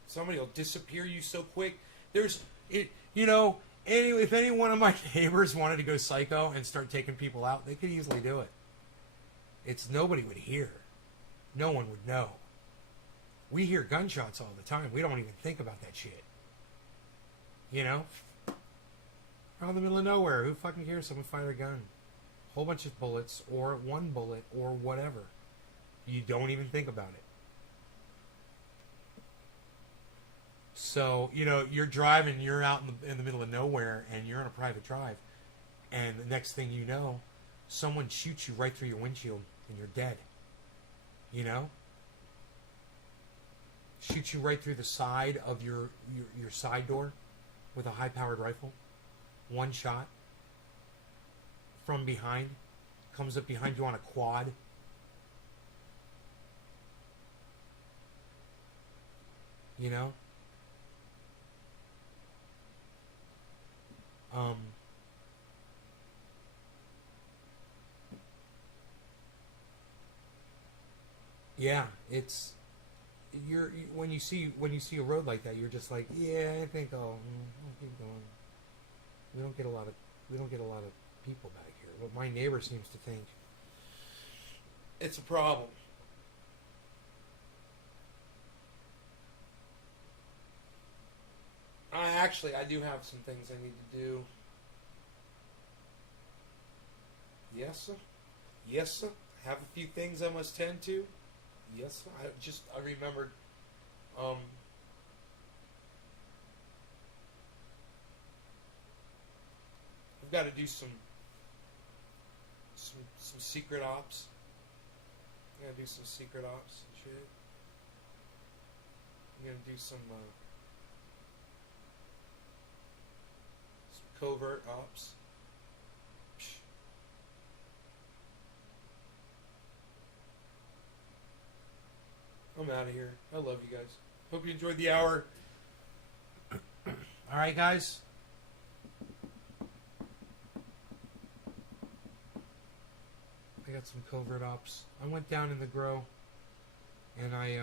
Somebody will disappear you so quick. You know, if any one of my neighbors wanted to go psycho and start taking people out, they could easily do it. Nobody would hear. No one would know. We hear gunshots all the time. We don't even think about that shit. You know? Out in the middle of nowhere, who fucking cares? Someone fired a gun. Whole bunch of bullets, or one bullet, or whatever. You don't even think about it. So, you know, you're driving, you're out in the middle of nowhere, and you're on a private drive, and the next thing you know, someone shoots you right through your windshield, and you're dead. You know? Shoots you right through the side of your side door with a high-powered rifle. One shot. From behind. Comes up behind you on a quad. You know? Yeah, it's when you see a road like that, you're just like, yeah, I think I'll keep going. We don't get a lot of people back here. But my neighbor seems to think it's a problem. I do have some things I need to do. Yes, sir. Yes, sir. I have a few things I must tend to. Yes, sir. I remembered. I've got to do some secret ops. I gotta do some secret ops and shit. I'm gonna do some covert ops. I'm out of here. I love you guys. Hope you enjoyed the hour. Alright, guys. I got some covert ops. I went down in the grow and I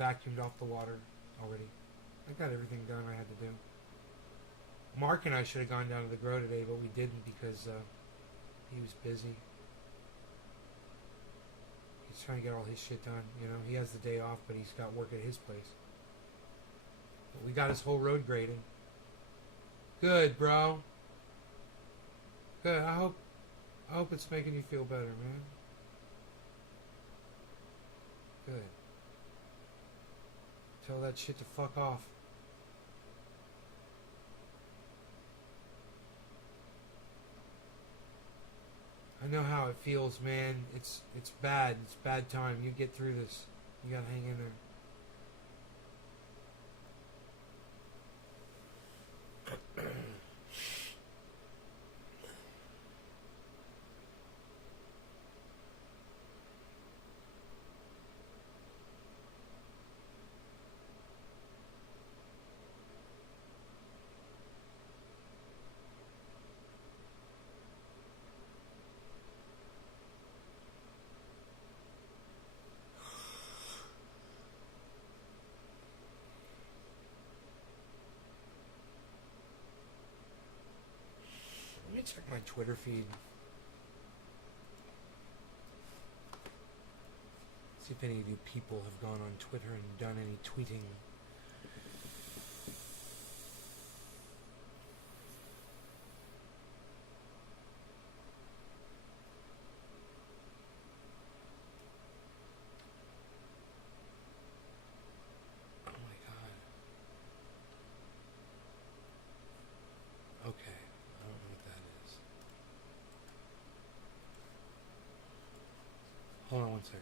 vacuumed off the water already. I got everything done I had to do. Mark and I should have gone down to the grow today, but we didn't because he was busy. He's trying to get all his shit done. You know, he has the day off, but he's got work at his place. But we got his whole road graded. Good, bro. Good. I hope it's making you feel better, man. Good. Tell that shit to fuck off. I know how it feels, man. It's bad. It's bad time. You get through this. You gotta hang in there. Let me check my Twitter feed. See if any of you people have gone on Twitter and done any tweeting. Oh my god. Okay, I don't know what that is. Hold on one second.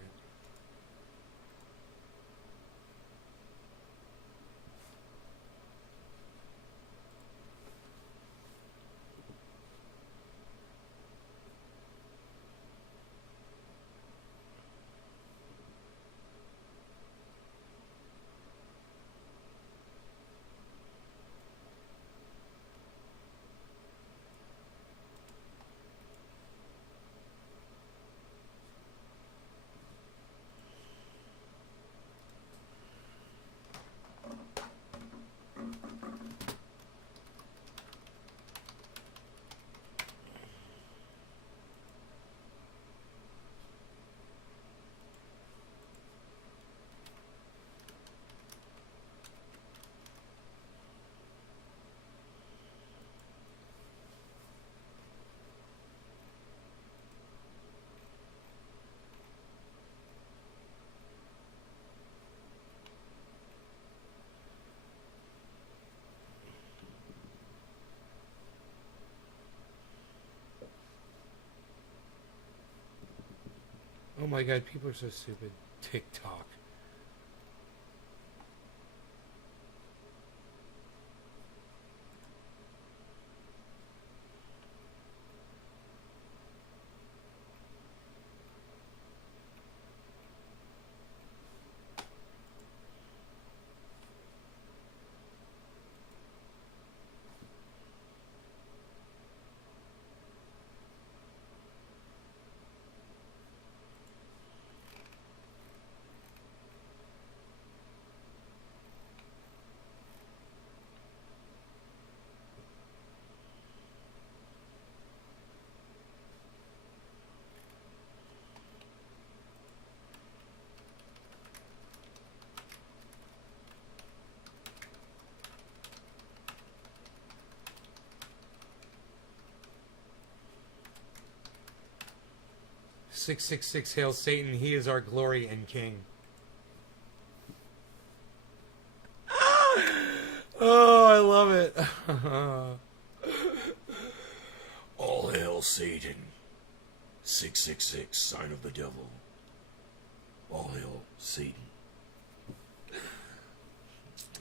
Oh my god, people are so stupid. TikTok. Six 666 hail Satan, he is our glory and king. Oh, I love it. All hail Satan. 666, sign of the devil. All hail Satan.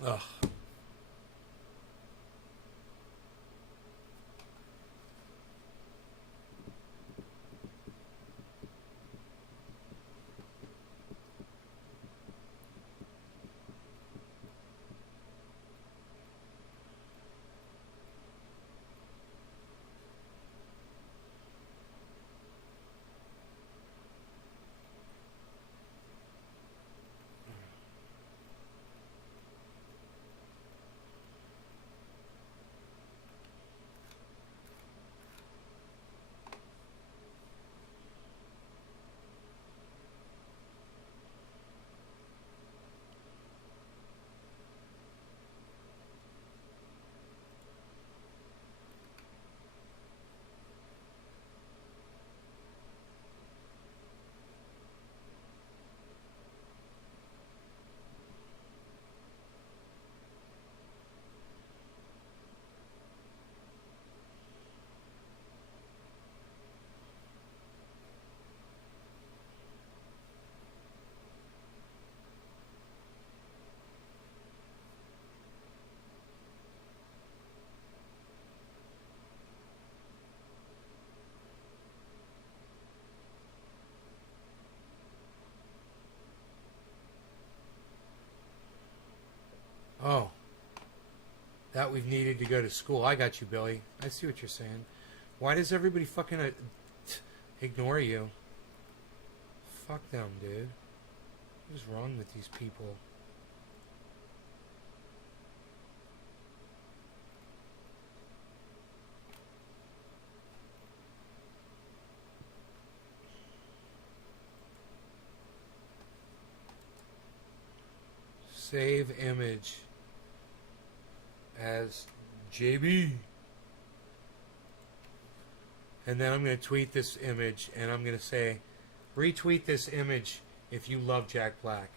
Ugh. Oh. That we've needed to go to school. I got you, Billy. I see what you're saying. Why does everybody fucking ignore you? Fuck them, dude. What is wrong with these people? Save image as JB. And then I'm going to tweet this image, and I'm going to say, retweet this image if you love Jack Black.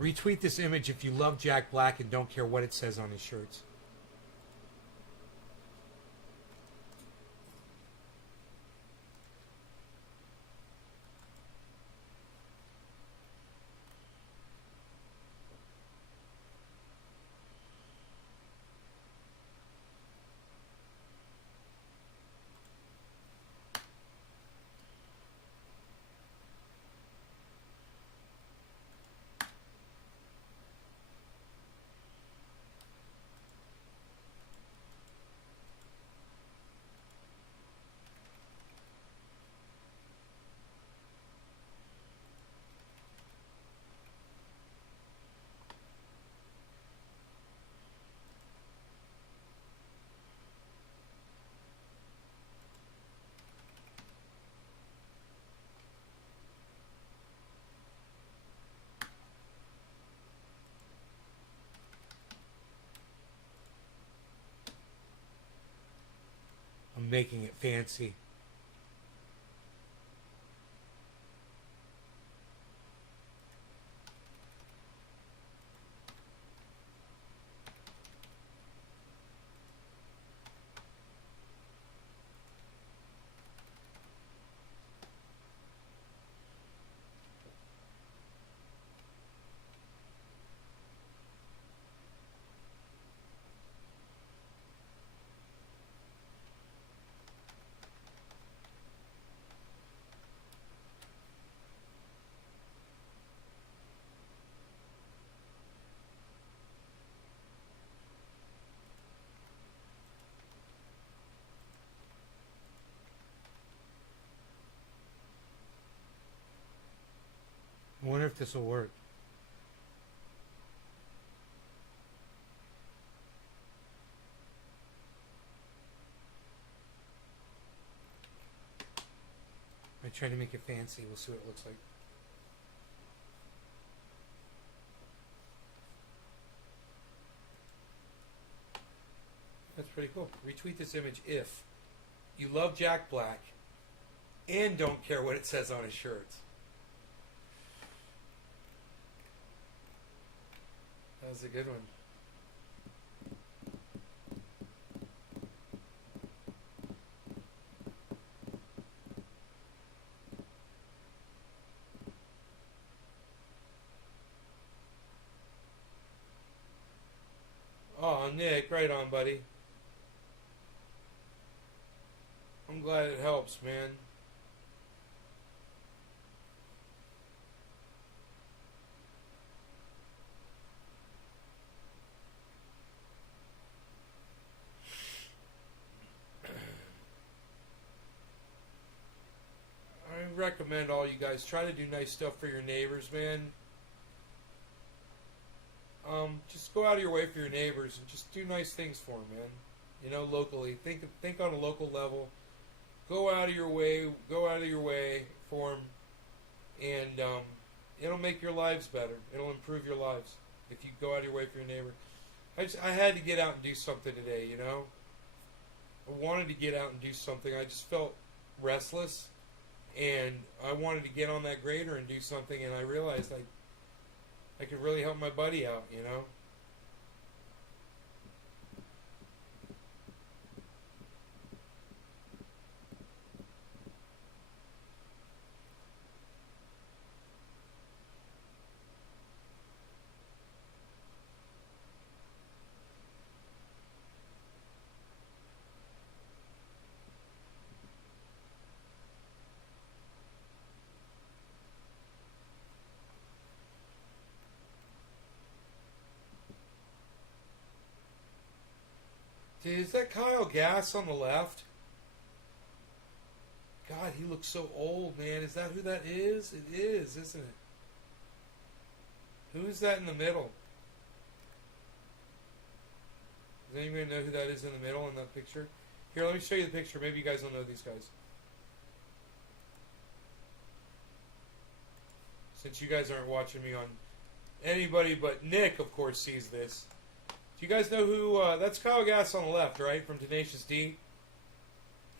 Retweet this image if you love Jack Black and don't care what it says on his shirts. I'm making it fancy. I wonder if this will work. I try to make it fancy. We'll see what it looks like. That's pretty cool. Retweet this image if you love Jack Black and don't care what it says on his shirts. That was a good one. Oh, Nick, right on, buddy. I'm glad it helps, man. I recommend all you guys try to do nice stuff for your neighbors, man. Just go out of your way for your neighbors and just do nice things for them, man. You know, locally. Think on a local level. Go out of your way for them, and it'll make your lives better. It'll improve your lives if you go out of your way for your neighbor. I had to get out and do something today, you know. I wanted to get out and do something. I just felt restless, and I wanted to get on that grader and do something, and I realized I could really help my buddy out, you know. Dude, is that Kyle Gass on the left? God, he looks so old, man. Is that who that is? It is, isn't it? Who is that in the middle? Does anybody know who that is in the middle in that picture? Here, let me show you the picture. Maybe you guys don't know these guys. Since you guys aren't watching me on... Anybody but Nick, of course, sees this. Do you guys know who... that's Kyle Gass on the left, right? From Tenacious D.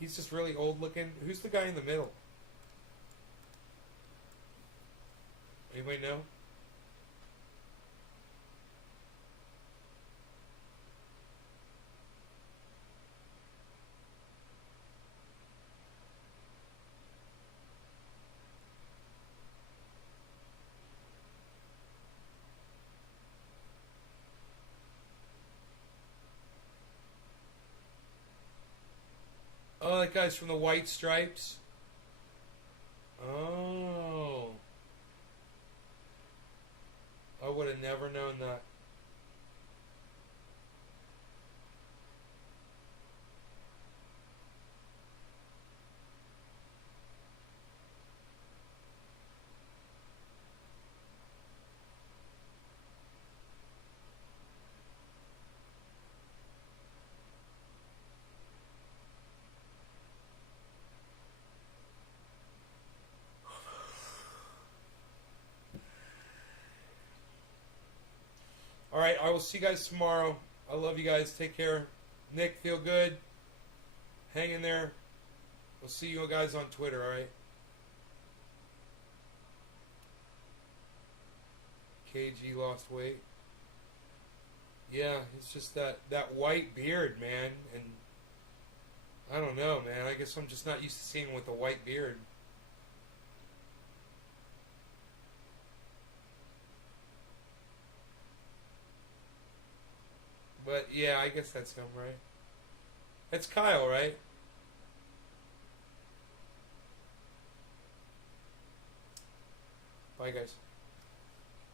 He's just really old looking. Who's the guy in the middle? Anybody know? Oh, that guy's from the White Stripes. Oh. I would have never known that. Alright, I will see you guys tomorrow. I love you guys. Take care. Nick, feel good. Hang in there. We'll see you guys on Twitter, alright? KG lost weight. Yeah, it's just that white beard, man. And I don't know, man. I guess I'm just not used to seeing him with a white beard. But yeah, I guess that's him, right? That's Kyle, right? Bye, guys.